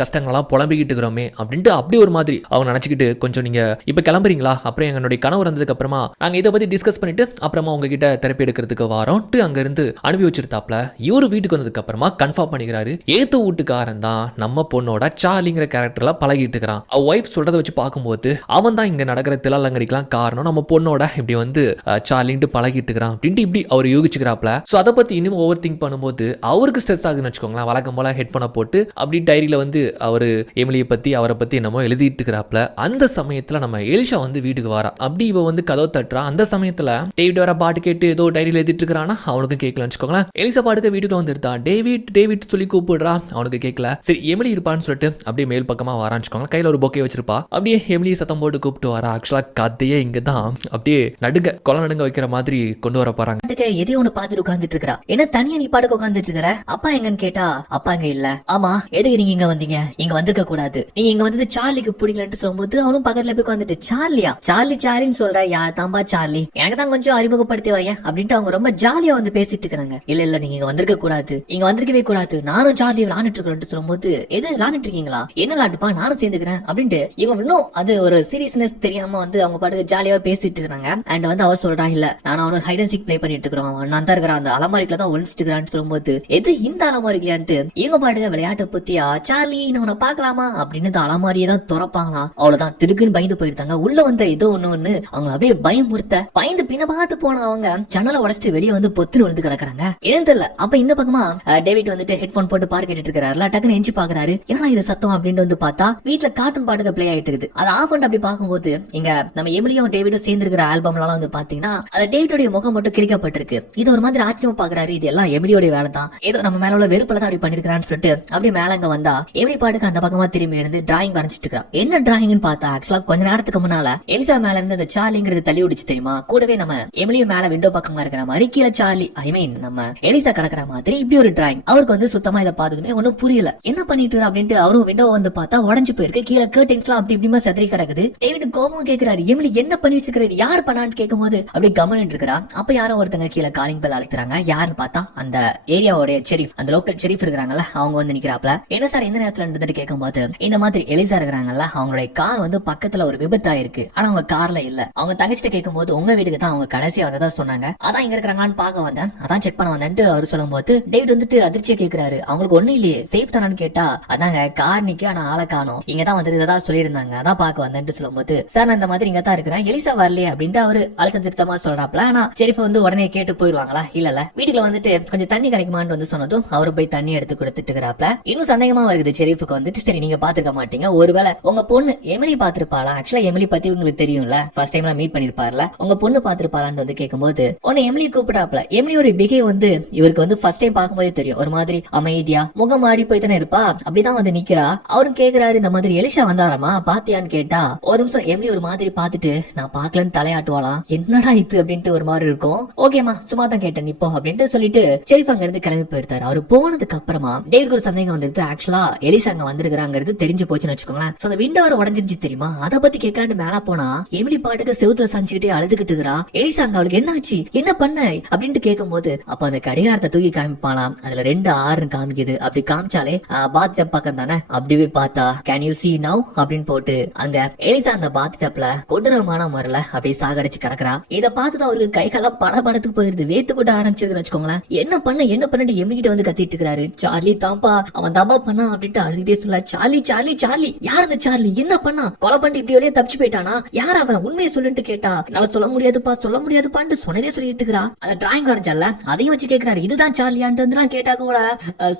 கஷ்டங்கள்லாம் புலம்பிக்கிட்டு இருக்கிறோமே அப்படின்ட்டு அப்படி ஒரு மாதிரி அவங்க நினைச்சுக்கிட்டு கொஞ்சம் நீங்க இப்ப கிளம்புறீங்களா, அப்புறம் என்னுடைய கணவர் வந்ததுக்கு அப்புறமா நாங்க இதை பத்தி டிஸ்கஸ் பண்ணிட்டு அப்புறமா உங்ககிட்ட தெரப்பி எடுக்கிறதுக்கு வரோம்ட்டு அங்க இருந்து அனுப்பி வச்சிருத்தாப்ல. இவரு வீட்டுக்கு வந்ததுக்கு அப்புறமா கன்ஃபார்ம் பண்ணிக்கிறாரு, ஏத்து வீட்டுக்காரன் தான் நம்ம பொண்ணோட சார்லிங்கிற கேரக்டர்ல பழகிட்டு இருக்கிறான். அவ ஒய்ஃப் சொல்றதை வச்சு பார்க்கும்போது அவன் தான் இங்க நடக்கிற தில்லாலங்கடிக்கலாம் காரணம், நம்ம பொண்ணோட இப்படி வந்து சார்லின்ட்டு பழகிட்டு இருக்கிறான் அப்படின்ட்டு இப்படி அவர் யோகிச்சுக்கிறாப்ல. ஸோ அதை பத்தி இன்னும் ஓவர் திங்க் பண்ணும்போது அவருக்கு ஸ்ட்ரெஸ் ஆகுதுன்னு வச்சுக்கோங்களேன். வழக்கம் போல ஹெட்ஃபோனை போட்டு அப்படி டைரியில வந்து அவரு எமிலியை பத்தி அவரை பத்தி என்னமோ எழுதிட்டு இருக்கிறாப்ல. அந்த சமயத்துல நம்ம எலிஷா வந்து வீட்டுக்கு வரா. அப்படி இவ வந்து கதவை தட்டுறா. அந்த சமயத்துல டேவிட் வர பாட்டு கேட்டு ஏதோ டைரியில எழுதிட்டு இருக்கிறானா, அவனுக்கு கேட்கலன்னு வச்சுக்கோங்களேன். எலிசா பாட்டுக்கு வீட்டுக்கு வந்துருந்தா. டேவிட் சொல்லி கூப்பிடுறா, அவனுக்கு கேட்கல. சரி எமிலி இருப்பான்னு சொல்லிட்டு அப்படியே மேல் பக்கமா வரான்னு வச்சுக்கோங்களேன். கையில ஒரு பொக்கே வச்சிருப்பா. அப்படியே எமிலியை சத்தம் போட்டு கூப்பிட்டு வரா. ஆக்சுவலா கதையே இங்கதான் அப்படியே கொலை நடுங்க வைக்கிற மாதிரி கொண்டு வர போறாங்க. எதையும் ஒண்ணு பாத்துட்டு உட்கார்ந்துட்டு இருக்கா. என்ன தனியா நீ பாட்டுக்கு உட்கார்ந்துட்டு இருக்கிற, அப்பா எங்கன்னு கேட்டா அப்பா இங்க இல்ல. ஆமா எதுக்கு நீங்க இங்க வந்தீங்க, இங்க வந்திருக்க கூடாது, நீங்க இங்க வந்தது சார்லிக்கு பிடிக்கலன்னு சொல்லும்போது அவனும் பக்கத்துல போய் உட்காந்துட்டு சார்லின்னு சொல்ற, யார் தாம்பா சார்லி, எனக்கு தான் கொஞ்சம் அறிமுகப்படுத்தி வைய அப்படின்ட்டு அவங்க ரொம்ப ஜாலியா வந்து பேசிட்டு இருக்காங்க. இல்ல நீங்க இங்க வந்திருக்க கூடாது, இங்க வந்திருக்கவே கூடாது, நானும் ஜாலியா விளையாண்டுட்டு இருக்கேன் சொல்லும்போது எது விளையாண்டுட்டு இருக்கீங்களா, என்ன விளையாட்டுப்பா, நானும் சேர்ந்துக்கிறேன் அப்படின்ட்டு இவங்க இன்னும் அது ஒரு சீரியஸ்னஸ் தெரியாம வந்து அவங்க பாட்டுக்கு ஜாலியா பேசிட்டு இருக்காங்க. அண்ட் வந்து அவ சொல்றா இல்ல நான் அவனுக்கு ஹைட் அண்ட் சீக் பிளே பண்ணிட்டு இருக்கிறோம், நான் தான் இருக்கிறேன் அந்த அலமாரிக்குள்ள தான் ஒளிச்சிட்டு இருக்கிறான்னு சொல்லும்போது எது இந்த அலமாரிக்கலான்ட்டு இவங்க பாட்டுக்கு விளையாட்டு பத்தியா சார்லி நான் உன்னை பாக்கலாமா அப்படின்னு அலமாரியை தான் திறப்பாங்களாம். அவ்வளவுதான் திடுக்குன்னு பயந்து போயிருந்தாங்க. உள்ள வந்த ஏதோ ஒண்ணு அவங்க அப்படியே பயமுறுத்த பயந்து பின்ன பார்த்து போன அவங்க ஜன்னலை உடைச்சிட்டு வெளியே வந்து பொத்துன்னு விழுந்து கிடக்குறாங்க. ஏன்னு தெரியல. அப்ப இந்த பக்கமா டேவிட் வந்துட்டு ஹெட்போன் போட்டு பாட்டு கேட்டுட்டு இருக்காருல, டக்குன்னு எஞ்சி பாக்குறாரு என்னடா இது சத்தம் அப்படின்னு வந்து பார்த்தா வீட்டுல கார்ட்டூன் பாட்டுக்கு பிளே ஆயிட்டு இருக்குது. அதை ஆஃப் பண்ணிட்டு அப்படி பார்க்கும்போது இங்க நம்ம எமிலியும் டேவிடும் சேர்ந்து இருக்கிற ஆல்பம்லாம் வந்து பாத்தீங்கன்னா அந்த டேவிடோட முகம் மட்டும் கிழிக்கப்பட்டிருக்கு. இது ஒரு மாதிரி ஆச்சரியமா பாக்குறாரு. இது எல்லாம் எமிலியோட வேலை தான், ஏதோ நம்ம மேல உள்ள வெறுப்புல தான் அப்படி பண்ணிருக்கான்னு சொல்லிட்டு அப்படியே மேல அங்க வந்தா எமிலி பாட்டுக்கு அந்த பக்கமா திரும்பி இருந்து டிராயிங் வரைஞ்சிட்டு இருக்கா. என்ன டிராயிங்னு பார்த்தா ஆக்சுவலா கொஞ்ச நேரத்துக்கு முன்னால எலிசா மேல இருந்து அந்த சார்லிங்கிறது தள்ளி விடுச்சு தெரியுமா, கூடவே நம்ம எமிலியும் மேல விண்டோ பக்கமா இருக்கிற மாதிரி கீழே சார்லி ஐ மீன் நம்ம எலிசா கிடக்குற மாதிரி இப்படி ஒரு டிராயிங். அவருக்கு வந்து சுத்தமா இதை பார்த்ததுமே ஒன்னும் புரியல, என்ன பண்ணிட்டு அப்படின்ட்டு அவரும் விண்டோ வந்து பார்த்தா உடஞ்சு போயிருக்கு, கீழே கர்டைன்ஸ் எல்லாம் அப்படி இப்படிமா செதறி கிடக்குது. டேவிட் கோபம் கேட்கிறாரு எமிலி என்ன பண்ணி வச்சிருக்கிறது, யார் பண்ணான்னு கேட்கும் போது அப்படி கவனிட்டு இருக்கிறா. அப்ப யாரோ ஒருத்தங்க கீழே காலிங் பெல் அழைக்கிறாங்க. யாருன்னு பார்த்தா அந்த ஏரியாவோட செரீஃப், அந்த லோக்கல் செரீஃப் இருக்கிறாங்கல்ல அவங்க வந்து நிக்கிறாப்ல. என்ன சார் இந்த நேரத்துல இருந்துட்டு கேட்கும் போது இந்த மாதிரி எலிசா இருக்கிறாங்கல்ல அவங்களுடைய கார் வந்து பக்கத்துல ஒரு விபத்தா இருக்கு, ஆனா அவங்க கார்ல இல்ல. அவங்க தங்கச்சிட்ட கேட்கும் போது உங்க வீட்டுக்கு தான் அவங்க கடைசியா வந்ததா சொன்னாங்க, அதான் இங்க இருக்கிறாங்களான்னு பாக்க வந்தேன், அதான் செக் பண்ண வந்தேன்ட்டு அவர் சொல்லும் போது டேவிட் வந்துட்டு அதிர்ச்சியா கேட்கிறாரு அவங்களுக்கு ஒண்ணு இல்லையே சேஃப் தானான்னு கேட்டா அதாங்க கார் நிக்கு ஆனா ஆளை காணோம், இங்க தான் வந்துட்டு இதான் சொல்லியிருந்தாங்க அதான் பாக்க வந்தேன்ட்டு சொல்லும் போது சார் நான் இந்த மாதிரி இங்க தான் இருக்கிறேன் எலிசா வரலையே அப்படின்ட்டு அவரு அழுத்தம் திருத்தமா சொல்றாப்ல. ஆனா செரிஃப் வந்து உடனே கேட்டு போயிருவாங்களா, இல்ல வீட்டுல வந்துட்டு கொஞ்சம் தண்ணி கிடைக்குமான்னு வந்து சொன்னதும் அவரு போய் தண்ணி எடுத்து கொடுத்துட்டு இருக்கிறாப்ல. இன்னும் சந்தேகமா வருது செரிஃபுக்கு வந்துட்டு சரி நீங்க பாத்துக்க மாட்டீங்க, ஒருவேளை உங்க பொண்ணு எமிலி பாத்துருப்பாளா, ஆக்சுவலா எமிலி பத்தி உங்களுக்கு தெரியும்ல, ஃபர்ஸ்ட் டைம்ல மீட் பண்ணிருப்பாருல, உங்க பொண்ணு பாத்துருப்பாளான்னு வந்து கேட்கும்போது உன்னை எமிலி கூப்பிடாப்ல. எமிலியோட பிஹேவ் வந்து இவருக்கு வந்து ஃபர்ஸ்ட் டைம் பார்க்கும்போதே தெரியும், ஒரு மாதிரி அமைதியா முகம் ஆடி போய் தானே இருப்பா, அப்படிதான் வந்து நிக்கிறா. அவரும் கேக்குறாரு இந்த மாதிரி எலிஷா வந்தாராமா பாத்தியான்னு கேட்டா ஒரு நிமிஷம் எமிலி ஒரு மாதிரி பாத்துட்டு நான் பாக்கலன்னு தலையாட்டுவாளாம், என்னடா இது அப்படின்ட்டு ஒரு மாதிரி இருக்கும். ஓகேமா சும்மா தான் கேட்டேன் இப்போ அப்படின்ட்டு சொல்லிட்டு செரிஃப் அங்க இருந்து கிளம்பி போயிருந்தாரு. அவரு போனதுக்கு அப்புறமா டேவிட்க்கு ஒரு சந்தேகம் வந்துருது, ஆக்சுவலா எலிசா அங்க வந்திருக்காங்கிறது தெரிஞ்சு போச்சுன்னு வச்சுக்கோங்களேன். சோ அந்த விண்டோ உடஞ்சிருச்சு தெரியுமா, அதை பத்தி கேட்காண்டு மேல போனா எமிலி பாட்டுக்கு செவுத்துல சஞ்சுக்கிட்டே அழுதுகிட்டு இருக்கிறா. எலிசா அங்க அவளுக்கு என்ன ஆச்சு என்ன பண்ண அப்படின்ட்டு கேட்கும் போது அப்ப அந்த கடிகாரத்தை தூக்கி காமிப்பாலாம், அதுல 2 காமிக்குது. அப்படி காமிச்சாலே பாத் டப் பக்கம் தானே, அப்படியே பார்த்தா கேன் யூ see now அப்படின்னு போட்டு அங்க எலிசா அந்த பாத் டப்ல கொடூரமான முறையில அப்படியே சாகடிச்சு கிடக்குறா. இதை பார்த்துதான் அவருக்கு கைகாலம் படபடத்துக்கு போயிருது, வேத்து கூட ஆரம்பிச்சதுன்னு வச்சுக்கோங்களேன். என்ன பண்ணிட்டு எமிலிகிட்ட வந்து கத்திட்டு இருக்காரு, சார்லி தாம்பா அவன் தப்பா பண்ணா அப்படின்ட்டு அழுதுகிட்டே சொல்ல, சார்லி சார்லி சார்லி யார் அந்த சார்லி என்ன பண்ணா, கொலை பண்ணிட்டு இப்படி வழியா தப்பிச்சு போயிட்டானா, யார் அவன் உண்மையை சொல்லிட்டு கேட்டா என்னால சொல்ல முடியாதுப்பான்னு சொன்னதே சொல்லிட்டு இருக்கிறா. அந்த டிராயிங் வரைஞ்சல அதையும் வச்சு கேட்கிறாரு இதுதான் சார்லியான்ட்டு வந்து கேட்டா கூட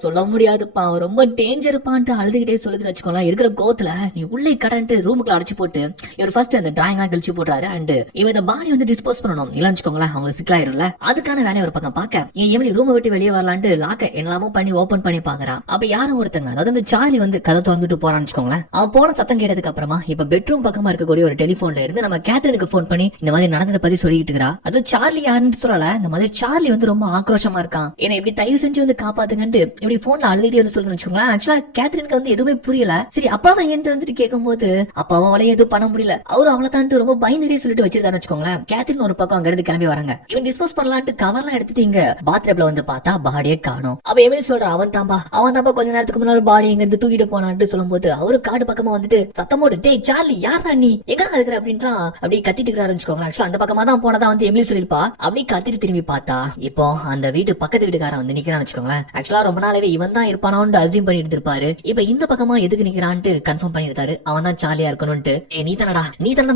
சொல்ல முடியாதுப்பா ரொம்ப டேஞ்சர்ப்பான்ட்டு அழுதுகிட்டே சொல்லுதுன்னு வச்சுக்கோங்களேன். இருக்கிற கோத்துல நீ உள்ளே கடன்ட்டு ரூமுக்குள்ள அடைச்சு போட்டு இவர் ஃபர்ஸ்ட் அந்த டிராயிங் கழிச்சு போடுறாரு. அண்ட் இவன் இந்த பாடி வந்து டிஸ்போஸ் பண்ணணும் இல்லன்னு வச்சுக்கோங்களேன் அவங்களுக்கு சிக்கலாயிரும்ல, அதுக்கான வேலையை ஒரு பக்கம் பாக்க எமிலி ரூமை விட்டு வெளியே வரலான்ட்டு லாக்க என்னலாமோ பண்ணி ஓபன் பண்ணி பாக்குறான். அப்ப யாரும் ஒருத்தங்க அதாவது அந்த சார்லி வந்து கதை திறந்துட்டு போறான்னு வச்சுக்கோங்களேன். அவன் போன சத்தம் கேட்டதுக்கு அப்புறமா இப்ப பெட்ரூம் பக்கமா இருக்கக்கூடிய ஒரு டெலிபோன்ல இருந்து நம்ம கேத்ரினுக்கு போன் பண்ணி இந்த மாதிரி நடந்ததை பத்தி சொல்லிட்டு இருக்கா. அது சார்லி யாருன்னு சொல்லல, இந்த மாதிரி சார்லி வந்து ரொம்ப ஆக்ரோஷமா இருக்கான், என்ன இப்படி தயவு செஞ்சு வந்து காப்பாத்துங்கன்ட்டு இப்படி போன்ல அழுதுகிட்டே வந்து சொல்லுன்னு வச்சுக்கோங்களேன். ஆக்சுவலா கேத்ரினுக்கு வந்து எதுவுமே புரியல. சரி அப்பாவை என்கிட்ட வந்துட்டு கேட்கும் போது அப்பாவும் அவளையும் எதுவும் பண்ண முடியல, அவரு அவளை தான்ட்டு ரொம்ப பயந்துட்டே சொல்லிட்டு வச்சிருக்கான்னு வச்சுக்கோங்களேன். கேத்ரின் ஒரு பக்கம் அங்க இருந்து கிளம்பி வராங்க. இவன் டிஸ்போஸ் பண்ணலான்ட்டு கவர்லாம் எடுத்துட்டு இங்க பாத்ரூம்ல வந்து பார்த்தா பாடியே காணோம். அவ எமிலி சொல்றா அவன் தாம்பா கொஞ்ச நேரத்துக்கு முன்னாடி பாடி எங்க இருந்து தூக்கிட்டு போனான்ட்டு சொல்லும் போது அவரு காடு பக்கமா வந்துட்டு சத்தமோடு டேய் சார்லி யாரா நீ எங்கடா இருக்கிற அப்படின்ட்டு அப்படி கத்திட்டு இருக்கிறாரு வச்சுக்கோங்களேன். ஆக்சுவலா அந்த பக்கமா தான் போனதா வந்து எமிலி சொல்லிருப்பா. அப்படி கத்திட்டு திரும்பி பார்த்தா இப்போ அந்த வீட்டு பக்கத்து வீட்டுக்காரன் வந்து நிக்கிறான்னு வச்சுக்கோங்களேன். ஆக்சுவலா ரொம்ப நாளாவே இவன் தான் இருப்பானோன்னு அசியூம் பண்ணி இருந்திருப்பாரு. இப்ப இந்த பக்கமா எதுக்கு நிக்கிறான்ட்டு கன்ஃபார்ம் பண்ணிருந்தாரு, அவன் தான் சார்லியா இருக்கணும்ட்டு. நீ தானடா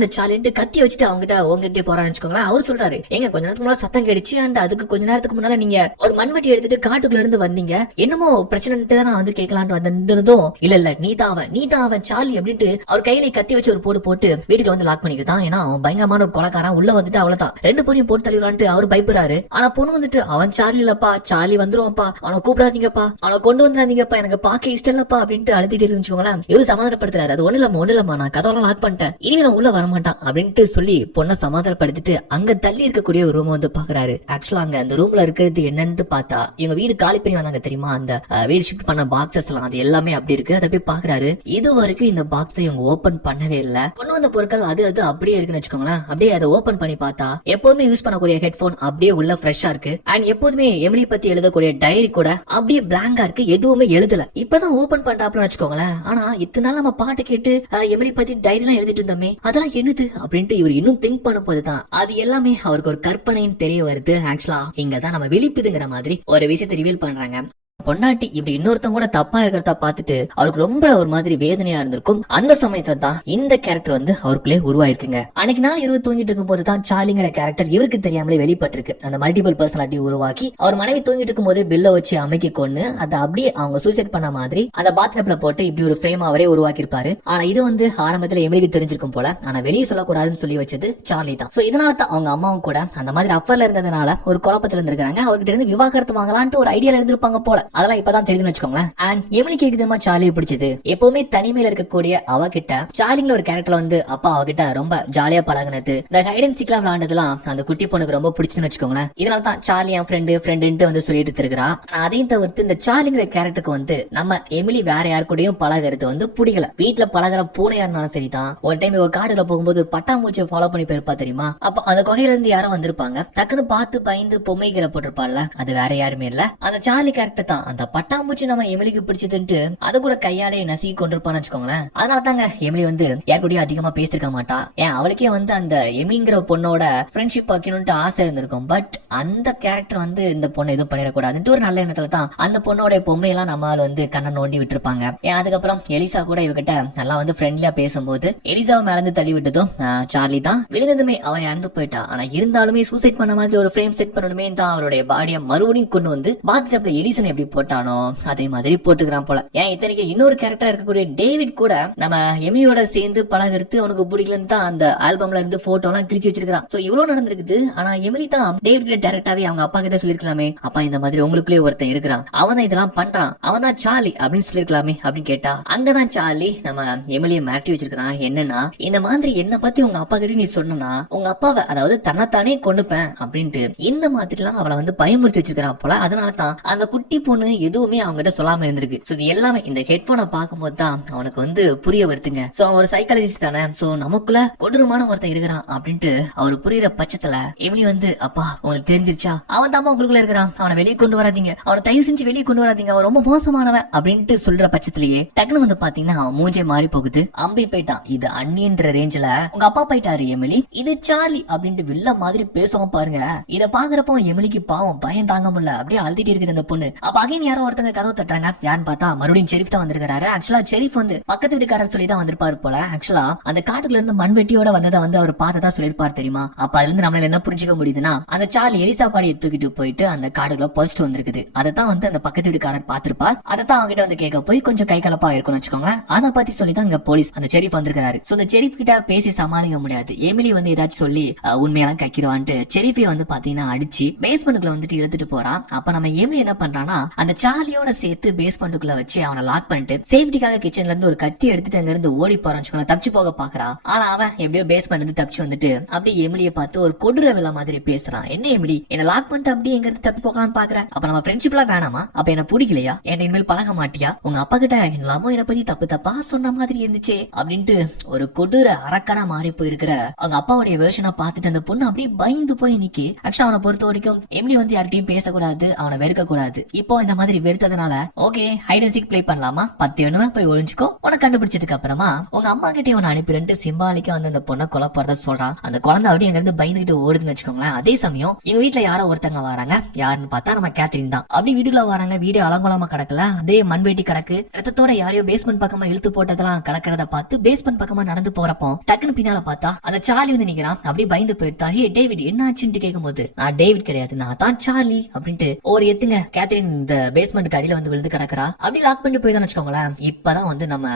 அந்த சார்லின்ட்டு கத்தி வச்சுட்டு அவங்ககிட்ட போறான்னு வச்சுக்கோங்களேன். அவர் சொல்றாரு எங்க கொஞ்ச நேரத்துக்கு முன்னாடி சத்தம் கேடுச்சு அண்ட் அதுக்கு கொஞ்ச நேரத்துக்கு முன்னால நீங்க ஒரு மண்வெட்டி எடுத்துட்டு காட்டுக்குள்ள இருந்து வந்தீங்க, என்னமோ பிரச்சனைட்டு தான் நான் வந்து கேட்கலான்ட்டு வந்ததும் இல்ல நீ தான் அவன் சார்லி அப்படின்ட்டு அவர் கையில கத்தி வச்சு ஒரு போட்டு வீட்டுல வந்து லாக் பண்ணிக்கிட்டான். ஏன்னா அவன் பயங்கரமான ஒரு கொலைக்காரன், உள்ள வந்துட்டு அவ்வளவுதான் 2 பேரையும் போட்டு தள்ளிடலான்ட்டு அவர் பயப்படுறாரு. ஆனா பொண்ணு வந்துட்டு அவன் சார்லி இல்லப்பா, சார்லி வந்துருவான்ப்பா, அவனை கூப்பிடாதீங்கப்பா, அவனை கொண்டு வந்துடாதீங்கப்பா, எனக்கு பாக்க இஷ்டம் இல்லப்பா அப்படின்ட்டு அழுத்திட்டு இருந்துச்சுக்கோங்களேன். இவரு சமாதானப்படுத்துறாரு, அது ஒண்ணு இல்லம்மா நான் கதவெல்லாம் லாக் பண்ணிட்டேன், இனிமே நான் உள்ள வரமாட்டான் அப்படின்ட்டு சொல்லி பொண்ணை சமாதானப்படுத்திட்டு அங்க தள்ளி இருக்கக்கூடிய ஒரு ரூம் வந்து பாக்குறாரு. ஆக்சுவலா அங்க அந்த ரூம்ல இருக்கிறது என்னன்னு பார்த்தா இவங்க வீடு காலி பண்ணி வந்தாங்க தெரியுமா, அந்த வீடு ஷிஃப்ட் பண்ண பாக்ஸஸ் எல்லாம் அது எல்லாமே அப்படி இருக்கு. அதை போய் பாக்குறாரு. இது வரைக்கும் இந்த பாக்ஸை இவங்க ஓபன் பண்ணவே இல்ல, கொண்டு வந்த பொருட்கள் அது அப்படியே இருக்குன்னு வச்சுக்கோங்களேன். அப்படியே அதை ஓபன் பண்ணி பண்ணி பார்த்தா எப்போதுமே யூஸ் பண்ணக்கூடிய ஹெட்போன் அப்படியே உள்ள ஃப்ரெஷ்ஷா இருக்கு. அண்ட் எப்போதுமே எமிலி பத்தி எழுதக்கூடிய டைரி கூட அப்படியே பிளாங்கா இருக்கு, எதுவுமே எழுதல. இப்பதான் ஓபன் பண்றாப்ல வச்சுக்கோங்களேன். ஆனா இத்தனை நாள் நம்ம பாட்டு கேட்டு எமிலி பத்தி டைரி எல்லாம் எழுதிட்டு இருந்தோமே, அதெல்லாம் என்னது அப்படின்ட்டு இவர் இன்னும் திங்க் பண்ண போதுதான் அது எல்லாமே அவருக்கு ஒரு கற்பனைன்னு தெரிய வருது. ஆக்சுவலா இங்கதான் நம்ம விழிப்புதுங்கிற மாதிரி ஒரு விஷயத்தை ரிவீல் பண்றாங்க. பொண்டாட்டி இப்படி இன்னொருத்தங்க கூட தப்பா இருக்கிறத பார்த்துட்டு அவருக்கு ரொம்ப ஒரு மாதிரி வேதனையா இருந்திருக்கும். அந்த சமயத்துல தான் இந்த கேரக்டர் வந்து அவருக்குள்ளே உருவாயிருக்குங்க. அன்னைக்கு நாள் இரவு தூங்கிட்டு இருக்கும் போது தான் சார்லிங்கிற கேரக்டர் இவருக்கு தெரியாமலே வெளிப்பட்டிருக்கு. அந்த மல்டிபிள் பர்சனாலிட்டி உருவாக்கி அவர் மனைவி தூங்கிட்டு இருக்கும் போது பில்ல வச்சு அமைக்கி கொண்டு அதை அப்படியே அவங்க சூசைட் பண்ண மாதிரி அந்த பாத்டப்ல போட்டு இப்படி ஒரு ஃப்ரேம் அவரே உருவாக்கி இருப்பாரு. ஆனா இது வந்து ஆரம்பத்துல எமிலிக்கு தெரிஞ்சிருக்கும் போல, ஆனா வெளியே சொல்லக்கூடாதுன்னு சொல்லி வச்சது சார்லி தான். சோ இதனால தான் அவங்க அம்மாவும் கூட அந்த மாதிரி அஃபர்ல இருந்ததுனால ஒரு குழப்பத்துல இருந்திருக்காங்க. அவர்கிட்ட இருந்து விவாகரத்து வாங்கலான்ட்டு ஒரு ஐடியால இருந்திருப்பாங்க போல. அதெல்லாம் இப்பதான் தெரியுதுன்னு வச்சுக்கோங்களேன். அண்ட் எமிலிக்கு எதுமா சார்லியை பிடிச்சது, எப்பவுமே தனிமையில இருக்கக்கூடிய அவகிட்ட சார்லிங்ல ஒரு கேரக்டர் வந்து அப்பா அவகிட்ட ரொம்ப ஜாலியா பழகுனது, இந்த ஹைட் அண்ட் சீக்லாம் விளையாண்டதுலாம் அந்த குட்டி பொண்ணுக்கு ரொம்ப பிடிச்சுன்னு வச்சுக்கோங்களேன். இதனால தான் சார்லி என் ஃப்ரெண்டு வந்து சொல்லிட்டு இருக்கிறா. அதையும் தவிர்த்து இந்த சார்லிங்கிற கேரக்டருக்கு வந்து நம்ம எமிலி வேற யாரு கூடயும் பழகிறது வந்து பிடிக்கல. வீட்டுல பழகிற பூனையா இருந்தாலும் சரிதான். ஒரு டைம் ஒரு காடுல போகும்போது ஒரு பட்டாம்பூச்சியை ஃபாலோ பண்ணி போயிருப்பா தெரியுமா. அப்ப அந்த குகையில இருந்து யாரும் வந்திருப்பாங்க, டக்குன்னு பார்த்து பயந்து பொம்மைகளை போட்டிருப்பாள்ல, அது வேற யாருமே இல்ல, அந்த சார்லி கேரக்டர் தான். அந்த பட்டாம்பூச்சி நம்ம எமிலிக்கு பிடிச்சதுன்ட்டு அதை கூட கையாலே நசுக்கி கொண்டிருப்பான்னு வச்சுக்கோங்களேன். அதனால தாங்க எமிலி வந்து யாருக்கூடயும் அதிகமா பேசிருக்க மாட்டா. ஏன் அவளுக்கே வந்து அந்த எமிங்கிற பொண்ணோட ஃப்ரெண்ட்ஷிப் வைக்கணும்ட்டு ஆசை இருந்திருக்கும். பட் அந்த கேரக்டர் வந்து இந்த பொண்ணு எதுவும் பண்ணிடக்கூடாதுன்ட்டு ஒரு நல்ல எண்ணத்துல தான் அந்த பொண்ணோட பொம்மையெல்லாம் நம்மளால வந்து கண்ணை நோண்டி விட்டுருப்பாங்க. ஏன் அதுக்கப்புறம் எலிசா கூட இவகிட்ட நல்லா வந்து ஃப்ரெண்ட்லியா பேசும்போது எலிசாவை மேலந்து தள்ளி விட்டதும் சார்லி தான். விழுந்ததுமே அவன் இறந்து போயிட்டா. ஆனா இருந்தாலுமே சூசைட் பண்ண மாதிரி ஒரு ஃப்ரேம் செட் பண்ணணுமே தான் அவருடைய பாடியை மறுபடியும் கொண்டு வந்து பாத்டப்ல எலிசன் எப்படி போட்டானோ அதே மாதிரி போட்டுக்கிறான் போல. ஏன் இத்தனைக்கு இன்னொரு கேரக்டரா இருக்கக்கூடிய டேவிட் கூட நம்ம எமியோட சேர்ந்து பழகிறது அவனுக்கு பிடிக்கலன்னு தான் அந்த ஆல்பம்ல இருந்து போட்டோ எல்லாம் கிழிச்சு வச்சிருக்கான். சோ இவ்வளவு நடந்திருக்குது. ஆனா எமிலி தான் டேவிட் கிட்ட டைரக்டாவே அவங்க அப்பா கிட்ட சொல்லிருக்கலாமே, அப்பா இந்த மாதிரி உங்களுக்குள்ளே ஒருத்தன் இருக்கிறான், அவன் தான் இதெல்லாம் பண்றான், அவன் தான் சார்லி அப்படின்னு சொல்லிருக்கலாமே அப்படின்னு கேட்டா, அங்கதான் சார்லி நம்ம எமிலியை மாட்டி வச்சிருக்கான். என்னன்னா இந்த மாதிரி என்ன பத்தி உங்க அப்பா கிட்ட நீ சொன்னா உங்க அப்பாவை அதாவது தன்னைத்தானே கொண்டுப்பேன் அப்படின்ட்டு இந்த மாதிரி எல்லாம் அவளை வந்து பயமுறுத்தி வச்சிருக்கான் போல. அதனாலதான் அந்த குட்டி பொண்ணு எதுவுமே அவங்க கிட்ட சொல்லாம இருந்திருக்கு. சோ இது எல்லாமே இந்த ஹெட்போனை பார்க்கும்போது தான் அவனுக்கு வந்து புரிய வருதுங்க. சோ அவர் சைக்காலஜிஸ்ட் தானே, சோ நமக்குள்ள கொடூரமான ஒருத்தன் இருக்கிறான் அப்படின்ட்டு அவர் புரியுற பட்சத்துல எமிலி வந்து அப்பா உங்களுக்கு தெரிஞ்சிருச்சா, அவன் தான் உங்களுக்குள்ள இருக்கிறான், அவனை வெளியே கொண்டு வராதீங்க, அவனை தயவு செஞ்சு வெளியே கொண்டு வராதீங்க, அவன் ரொம்ப மோசமானவன் அப்படின்ட்டு சொல்ற பட்சத்திலேயே டக்குனு வந்து பாத்தீங்கன்னா அவன் மூஞ்சே மாறி போகுது. அம்பி போயிட்டான். இது அண்ணின்ற ரேஞ்சில உங்க அப்பா போயிட்டாரு எமிலி, இது சார்லி அப்படின்ட்டு வில்ல மாதிரி பேசுவோம் பாருங்க. இத பாக்குறப்போ எமிலிக்கு பாவம் பயம் தாங்க முடியல, அப்படியே அழுத்திட்டு இருக்குது அந்த பொண்ணு. அப்ப அகைன் யாரோ ஒருத்தங்க கதவு தட்டுறாங்க. யான்னு பார்த்தா மறுபடியும் ஷெரீஃப் தான் வந்திருக்காரு. ஆக்சுவலா ஷெரீஃப் வந்து பக்கத்து வீட்டுக்காரர் சொல்லி தான் வந்திருப்பாரு போல. ஆக்சுவலா அந்த காட்டுல இருந்து மண்வெட்டியோட வந்ததை வந்து அவர் பார்த்ததா சொல்லிருப்பாரு தெரியுமா. அப்ப அதுல இருந்து நம்மளால என்ன புரிஞ்சுக்க முடியுதுன்னா அந்த சார்லி எலிசா பாடியை தூக்கிட்டு போயிட்டு அந்த காடுக்குள்ள போஸ்ட் வந்திருக்குது. அதைத்தான் வந்து அந்த பக்கத்து வீட்டுக்காரர் பார்த்திருப்பார். அதைத்தான் அவங்க கிட்ட வந்து கேட்க போய் கொஞ்சம் கை கலப்பா இருக்கும்னு வச்சுக்கோங்க. அதை பத்தி சொல்லி தான் இங்க போலீஸ் அந்த ஷெரீஃப் வந்திருக்காரு. சோ அந்த ஷெரீஃப் கிட்ட பேசி சமாளிக்க முடியாது. எமிலி வந்து ஏதாச்சும் சொல்லி உண்மையெல்லாம் கக்கிடுவான்ட்டு ஷெரீஃபை வந்து பாத்தீங்கன்னா அடிச்சு பேஸ்மெண்ட்டுக்குள்ள வந்துட்டு இழுத்துட்டு போறான். அப்ப நம்ம எமிலி என்ன பண்றான்னா அந்த சார்லியோட சேர்த்து பேஸ்மெண்ட்டுக்குள்ள வச்சு அவனை லாக் பண்ணிட்டு சேஃப்டிக்காக கிச்சன்ல இருந்து ஒரு கத்தி எடுத்துட்டு அங்க இருந்து ஓடி போறான்னு தப்பிச்சு போக பாக்குறான். ஆனா அவன் எப்படியோ பேஸ்மெண்ட்ல இருந்து தப்பிச்சு வந்துட்டு அப்படியே எமிலியை பார்த்து ஒரு கொடூர விலை மாதிரி பேசுறான். என்ன எமிலி என்ன லாக் பண்ணிட்டு அப்படியே எங்க இருந்து தப்பி போகலான்னு பாக்குறேன், அப்ப நம்ம ஃப்ரெண்ட்ஷிப்லாம் வேணாமா, அப்ப என்ன பிடிக்கலையா, என்ன இனிமேல் பழக மாட்டியா, உங்க அப்பா கிட்ட எல்லாமோ என்ன பத்தி தப்பு தப்பா சொன்ன மாதிரி இருந்துச்சு அப்படின்ட்டு ஒரு கொடூர அரக்கனா மாறி போயிருக்கிற அவங்க அப்பாவுடைய வேர்ஷனை பார்த்துட்டு அந்த பொண்ணு அப்படியே பயந்து போய் நிக்கி. ஆக்சுவலா அவனை பொறுத்த வரைக்கும் எமிலி வந்து யார்கிட்டயும் பேசக்கூடாது, அவனை வெறுக்க கூடாது. இப்போ இந்த மாதிரி வெறுத்ததுனால okay hide and seek play பண்ணலாமா, 10 எண்ணுமே போய் ஒளிஞ்சுக்கோ, உனக்கு கண்டுபிடிச்சதுக்கு அப்புறமா உங்க அம்மா கிட்டே உன்னை அனுப்பிட்டு சிம்பாலிக்கா வந்து அந்த பொண்ணை கொலை போறத சொல்றான். அந்த குழந்தை அப்படியே அங்க இருந்து பயந்துகிட்டு ஓடுதுன்னு வச்சுக்கோங்களேன். அதே சமயம் எங்க வீட்டுல யாரோ ஒருத்தங்க வராங்க. யாருன்னு பார்த்தா நம்ம கேத்ரின் தான். அப்படி வீட்டுக்குள்ள வராங்க. வீடு அலங்கோலமா கிடக்கல, அதே மண்வெட்டி கிடக்கு. ரத்தத்தோட யாரையோ பேஸ்மெண்ட் பக்கமா இழுத்து போட்டதெல்லாம் கிடக்கிறத பார்த்து பேஸ்மெண்ட் பக்கமா நடந்து போறப்போ டக்குன்னு பின்னால பார்த்தா அந்த சார்லி வந்து நிக்கிறான். அப்படியே பயந்து போயிட்டா. ஹே டேவிட் என்ன ஆச்சுன்னு கேட்கும் போது நான் டேவிட் கிடையாது, நான் தான் சார்லி அப்படின்ட்டு ஒரு எத்துங்க கேத்ரின் இந்த பேஸ்மெண்ட் அடியில வந்து விழுந்து கிடக்குறா. அப்படி லாக் பண்ணிட்டு போய் தான் வச்சுக்கோங்களேன். இப்பதான் வந்து நம்ம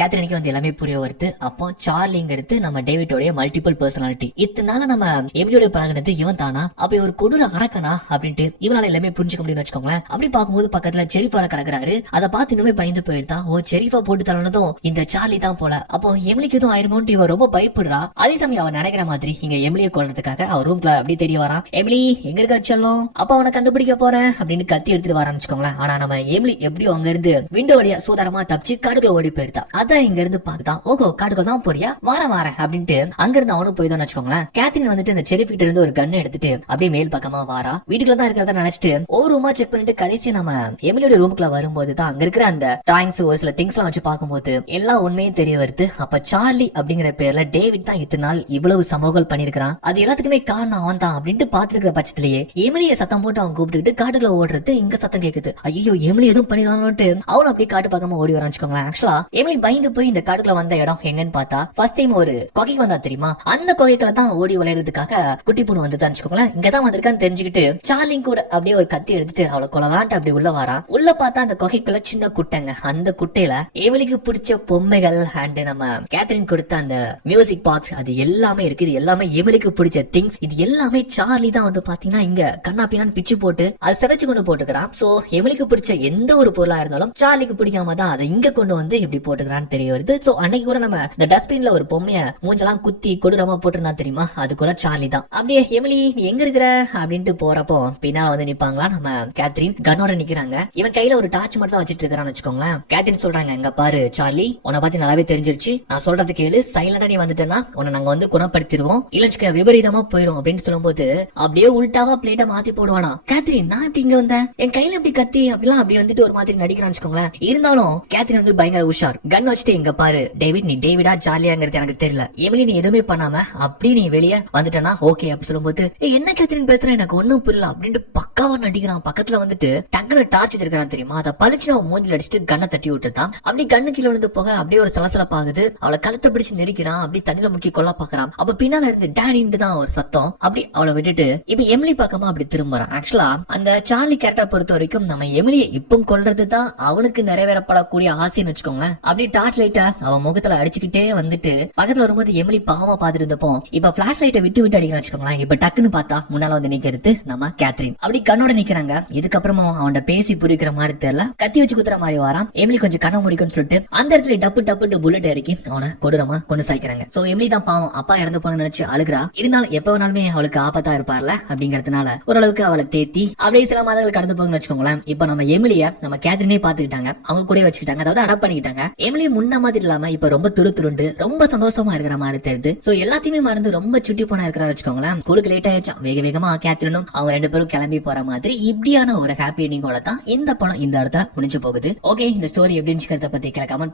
கேத்ரினுக்கு வந்து எல்லாமே புரிய வருது. அப்போ சார்லிங்கிறது நம்ம டேவிட்டோட மல்டிபிள் பர்சனாலிட்டி. இத்தனால நம்ம எமிலியோட பழகினது இவன் தானா, அப்ப ஒரு கொடூர அரக்கனா அப்படின்ட்டு இவனால எல்லாமே புரிஞ்சுக்க முடியும்னு வச்சுக்கோங்களேன். அப்படி பார்க்கும்போது பக்கத்துல ஷெரீஃபா கிடக்குறாரு. அதை பார்த்து இன்னுமே பயந்து போயிருந்தா. ஓ ஷெரீஃபா போட்டு தள்ளனதும் இந்த சார்லி தான் போல. அப்போ எமிலிக்கு எதுவும் ஆயிருமோன்ட்டு இவ ரொம்ப பயப்படுறா. அதே சமயம் அவன் நினைக்கிற மாதிரி இங்க எமிலியை கொள்றதுக்காக அவர் ரூம்ல அப்படி தெரிய வரான். எமிலி எங்க இருக்க செல்லும், அப்ப அவனை கண்டுபிடிக்க போறேன் அப்படின்னு கத்தி எடுத்துட்டு வரான். பாக்குறான்னு வச்சுக்கோங்களேன். ஆனா நம்ம எமிலி எப்படியோ அங்க இருந்து விண்டோ வழியா சூதாரமா தப்பிச்சு காட்டுக்குள்ள ஓடி போயிருந்தா. அதான் இங்க இருந்து பார்த்தான். ஓகோ காட்டுக்குள்ள தான் போறியா, வாரேன் அப்படின்ட்டு அங்க இருந்து அவனும் போய்தான் வச்சுக்கோங்களேன். கேத்ரின் வந்துட்டு இந்த செரிஃப் கிட்ட இருந்து ஒரு கன் எடுத்துட்டு அப்படியே மேல் பக்கமா வாரா. வீட்டுக்குள்ள தான் இருக்கிறத நினைச்சிட்டு ஒவ்வொரு ரூமா செக் பண்ணிட்டு கடைசியா நம்ம எமிலியோட ரூமுக்குள்ள வரும்போது தான் அங்க இருக்கிற அந்த டிராயிங்ஸ் ஒரு சில திங்ஸ் எல்லாம் வச்சு பார்க்கும்போது எல்லாம் உண்மையே தெரிய வருது. அப்ப சார்லி அப்படிங்கிற பேர்ல டேவிட் தான் இத்தனை நாள் இவ்வளவு சமூகங்கள் பண்ணிருக்கான். அது எல்லாத்துக்குமே காரணம் அவன் தான் அப்படின்ட்டு பாத்துருக்கிற பட்சத்திலேயே எமிலியை சத்தம் போட்டு அவன் கூப்பிட்டு காட்டுக்குள்ள ஓடுறது இங்க சத்தம் கேக்குது. ஐயோ எமிலி எதுவும் பண்ணிடுவான்ட்டு அவன் அப்படியே காட்டு பக்கமா ஓடி வரான்னு வச்சுக்கோங்களேன். ஆக்சுவலா எமிலி பயந்து போய் இந்த காட்டுக்குள்ள வந்த இடம் எங்கன்னு பார்த்தா ஃபர்ஸ்ட் டைம் ஒரு கொகைக்கு வந்தா தெரியுமா, அந்த கொகைக்குள்ள தான் ஓடி விளையாடுறதுக்காக குட்டி பொண்ணு வந்து வச்சுக்கோங்களேன். இங்கதான் வந்திருக்கான்னு தெரிஞ்சுக்கிட்டு சார்லி கூட அப்படியே ஒரு கத்தி எடுத்துட்டு அவளை கொள்ளலான்ட்டு அப்படி உள்ள வரா. உள்ள பார்த்தா அந்த கொகைக்குள்ள சின்ன குட்டைங்க. அந்த குட்டையில எமிலிக்கு பிடிச்ச பொம்மைகள் அண்ட் நம்ம கேத்ரின் கொடுத்த அந்த மியூசிக் பாக்ஸ் அது எல்லாமே இருக்கு. இது எல்லாமே எமிலிக்கு பிடிச்ச திங்ஸ். இது எல்லாமே சார்லி தான் வந்து பாத்தீங்கன்னா இங்க கண்ணா பின்னான்னு பிச்சு போட்டு அது சிதைச்சு கொண்டு போட்டுக்கிறான். சோ எமிலிக்கு பிடிச்ச எந்த ஒரு பொருளா இருந்தாலும் சார்லிக்கு பிடிக்காம தான் அதை இங்க கொண்டு வந்து எப்படி போட்டுக்கிறான்னு தெரிய வருது. சோ அன்னைக்கு கூட நம்ம இந்த டஸ்ட்பின்ல ஒரு பொம்மைய மூஞ்செல்லாம் குத்தி கொடூரமா போட்டிருந்தா தெரியுமா, அது கூட சார்லி தான். அப்படியே எமிலி நீ எங்க இருக்கிற அப்படின்ட்டு போறப்போ பின்னால வந்து நிப்பாங்களா நம்ம கேத்ரின் கன்னோட நிக்கிறாங்க. இவன் கையில ஒரு டார்ச் மட்டும் தான் வச்சிட்டு இருக்கான்னு வச்சுக்கோங்களேன். கேத்ரின் சொல்றாங்க, இங்க பாரு சார்லி, உன்னை பத்தி நல்லாவே தெரிஞ்சிருச்சு, நான் சொல்றது கேளு, சைலண்டா நீ வந்துட்டேன்னா உன்னை நாங்க வந்து குணப்படுத்திடுவோம், இல்ல விபரீதமா போயிரும் அப்படின்னு சொல்லும்போது அப்படியே உல்டாவா பிளேட்டை மாத்தி போடுவானா. கேத்ரின் நான் எப்படி இங்க வந்தேன், என் கையில எப்படி கத்தி அப்படிலாம் அப்படி வந்துட்டு ஒரு மாதிரி நடிக்கிறான்னு வச்சுக்கோங்களேன். இருந்தாலும் கேத்ரின் வந்து பயங்கர உஷார். கன் வச்சுட்டு இங்க பாரு டேவிட், நீ டேவிடா ஜாலியாங்கிறது எனக்கு தெரியல, எமிலி நீ எதுவுமே பண்ணாம அப்படி நீ வெளியே வந்துட்டனா ஓகே அப்படி சொல்லும்போது என்ன கேத்ரின் பேசுறேன் எனக்கு ஒண்ணும் புரியல அப்படின்ட்டு பக்காவா நடிக்கிறான். பக்கத்துல வந்துட்டு டக்குனு டார்ச் வச்சிருக்கான் தெரியுமா, அதை பழிச்சு அவன் மூஞ்சில அடிச்சுட்டு கண்ணை தட்டி விட்டுட்டான். அப்படி கண்ணு கீழே விழுந்து போக அப்படியே ஒரு சலசலப்பாகுது. அவளை கழுத்தை பிடிச்சு நெரிக்கிறான். அப்படி தண்ணியில முக்கி கொல்ல பாக்குறான். அப்ப பின்னால இருந்து டேடின்னு தான் ஒரு சத்தம். அப்படி அவளை விட்டுட்டு இப்ப எமிலி பக்கமா அப்படி திரும்புறான். ஆக்சுவலா அந்த சார்லி கேரக்டர் பொறுத்த வரைக்கும் நம்ம எமிலியை இப்போ கொல்றதுதான் அவனுக்கு நிறைவேறப்படக்கூடிய ஆசைன்னு வச்சுக்கோங்களேன். அப்படி டார்ச் லைட்டை அவன் முகத்துல அடிச்சுக்கிட்டே வந்துட்டு பக்கத்துல வரும்போது எமிலி பாவமா பாத்துட்டு இருந்தப்போ இப்ப பிளாஷ் லைட்டை விட்டு விட்டு அடிக்கிறான்னு வச்சுக்கோங்களேன். இப்ப டக்குன்னு பார்த்தா முன்னால வந்து நிக்கிறது நம்ம கேத்ரின். அப்படி கண்ணோட நிக்கிறாங்க. இதுக்கப்புறமா அவன் பேசி புரிக்கிற மாதிரி தெரியல, கத்தி வச்சு குத்துற மாதிரி வரான். எமிலி கொஞ்சம் கண்ண முடிக்கும்னு சொல்லிட்டு அந்த இடத்துல டப்பு டப்புன்னு புல்லட் இறக்கி அவனை கொடூரமா கொண்டு சாய்க்கிறாங்க. சோ எமிலி தான் பாவம் அப்பா இறந்து போன நினைச்சு அழுகிறா. இருந்தாலும் எப்ப வேணாலுமே அவளுக்கு ஆபத்தா இருப்பார்ல அப்படிங்கறதுனால ஓரளவுக்கு அவளை தேத்தி அப்படியே சில மாதங்கள் கடந்து போங்கன்னு வச்சுக்கோங்களேன். இப்ப நம்ம எமிலிய நம்ம கேத்ரினே பாத்துக்கிட்டாங்க, அவங்க கூட வச்சுக்கிட்டாங்க, அதாவது அடாப்ட் பண்ணிக்கிட்டாங்க. எமிலி முன்ன மாதிரி இல்லாம இப்ப ரொம்ப துருண்டு ரொம்ப சந்தோஷமா இருக்கிற மாதிரி தெரியுது. சோ எல்லாத்தையுமே மறந்து ரொம்ப சுட்டி போனா இருக்கிறா வச்சுக்கோங்களேன். ஸ்கூலுக்கு லேட் ஆயிடுச்சான். வேகமா கேத்ரினும் அவங்க ரெண்டு பேரும் கிளம்பி போற மாதிரி இப்படியான ஒரு ஹாப்பி எண்டிங்கோட தான் இந்த படம் இந்த இடத்துல முடிஞ்சு போகுது. ஓகே, இந்த ஸ்டோரி எப்படின்னு பத்தி கமெண்ட்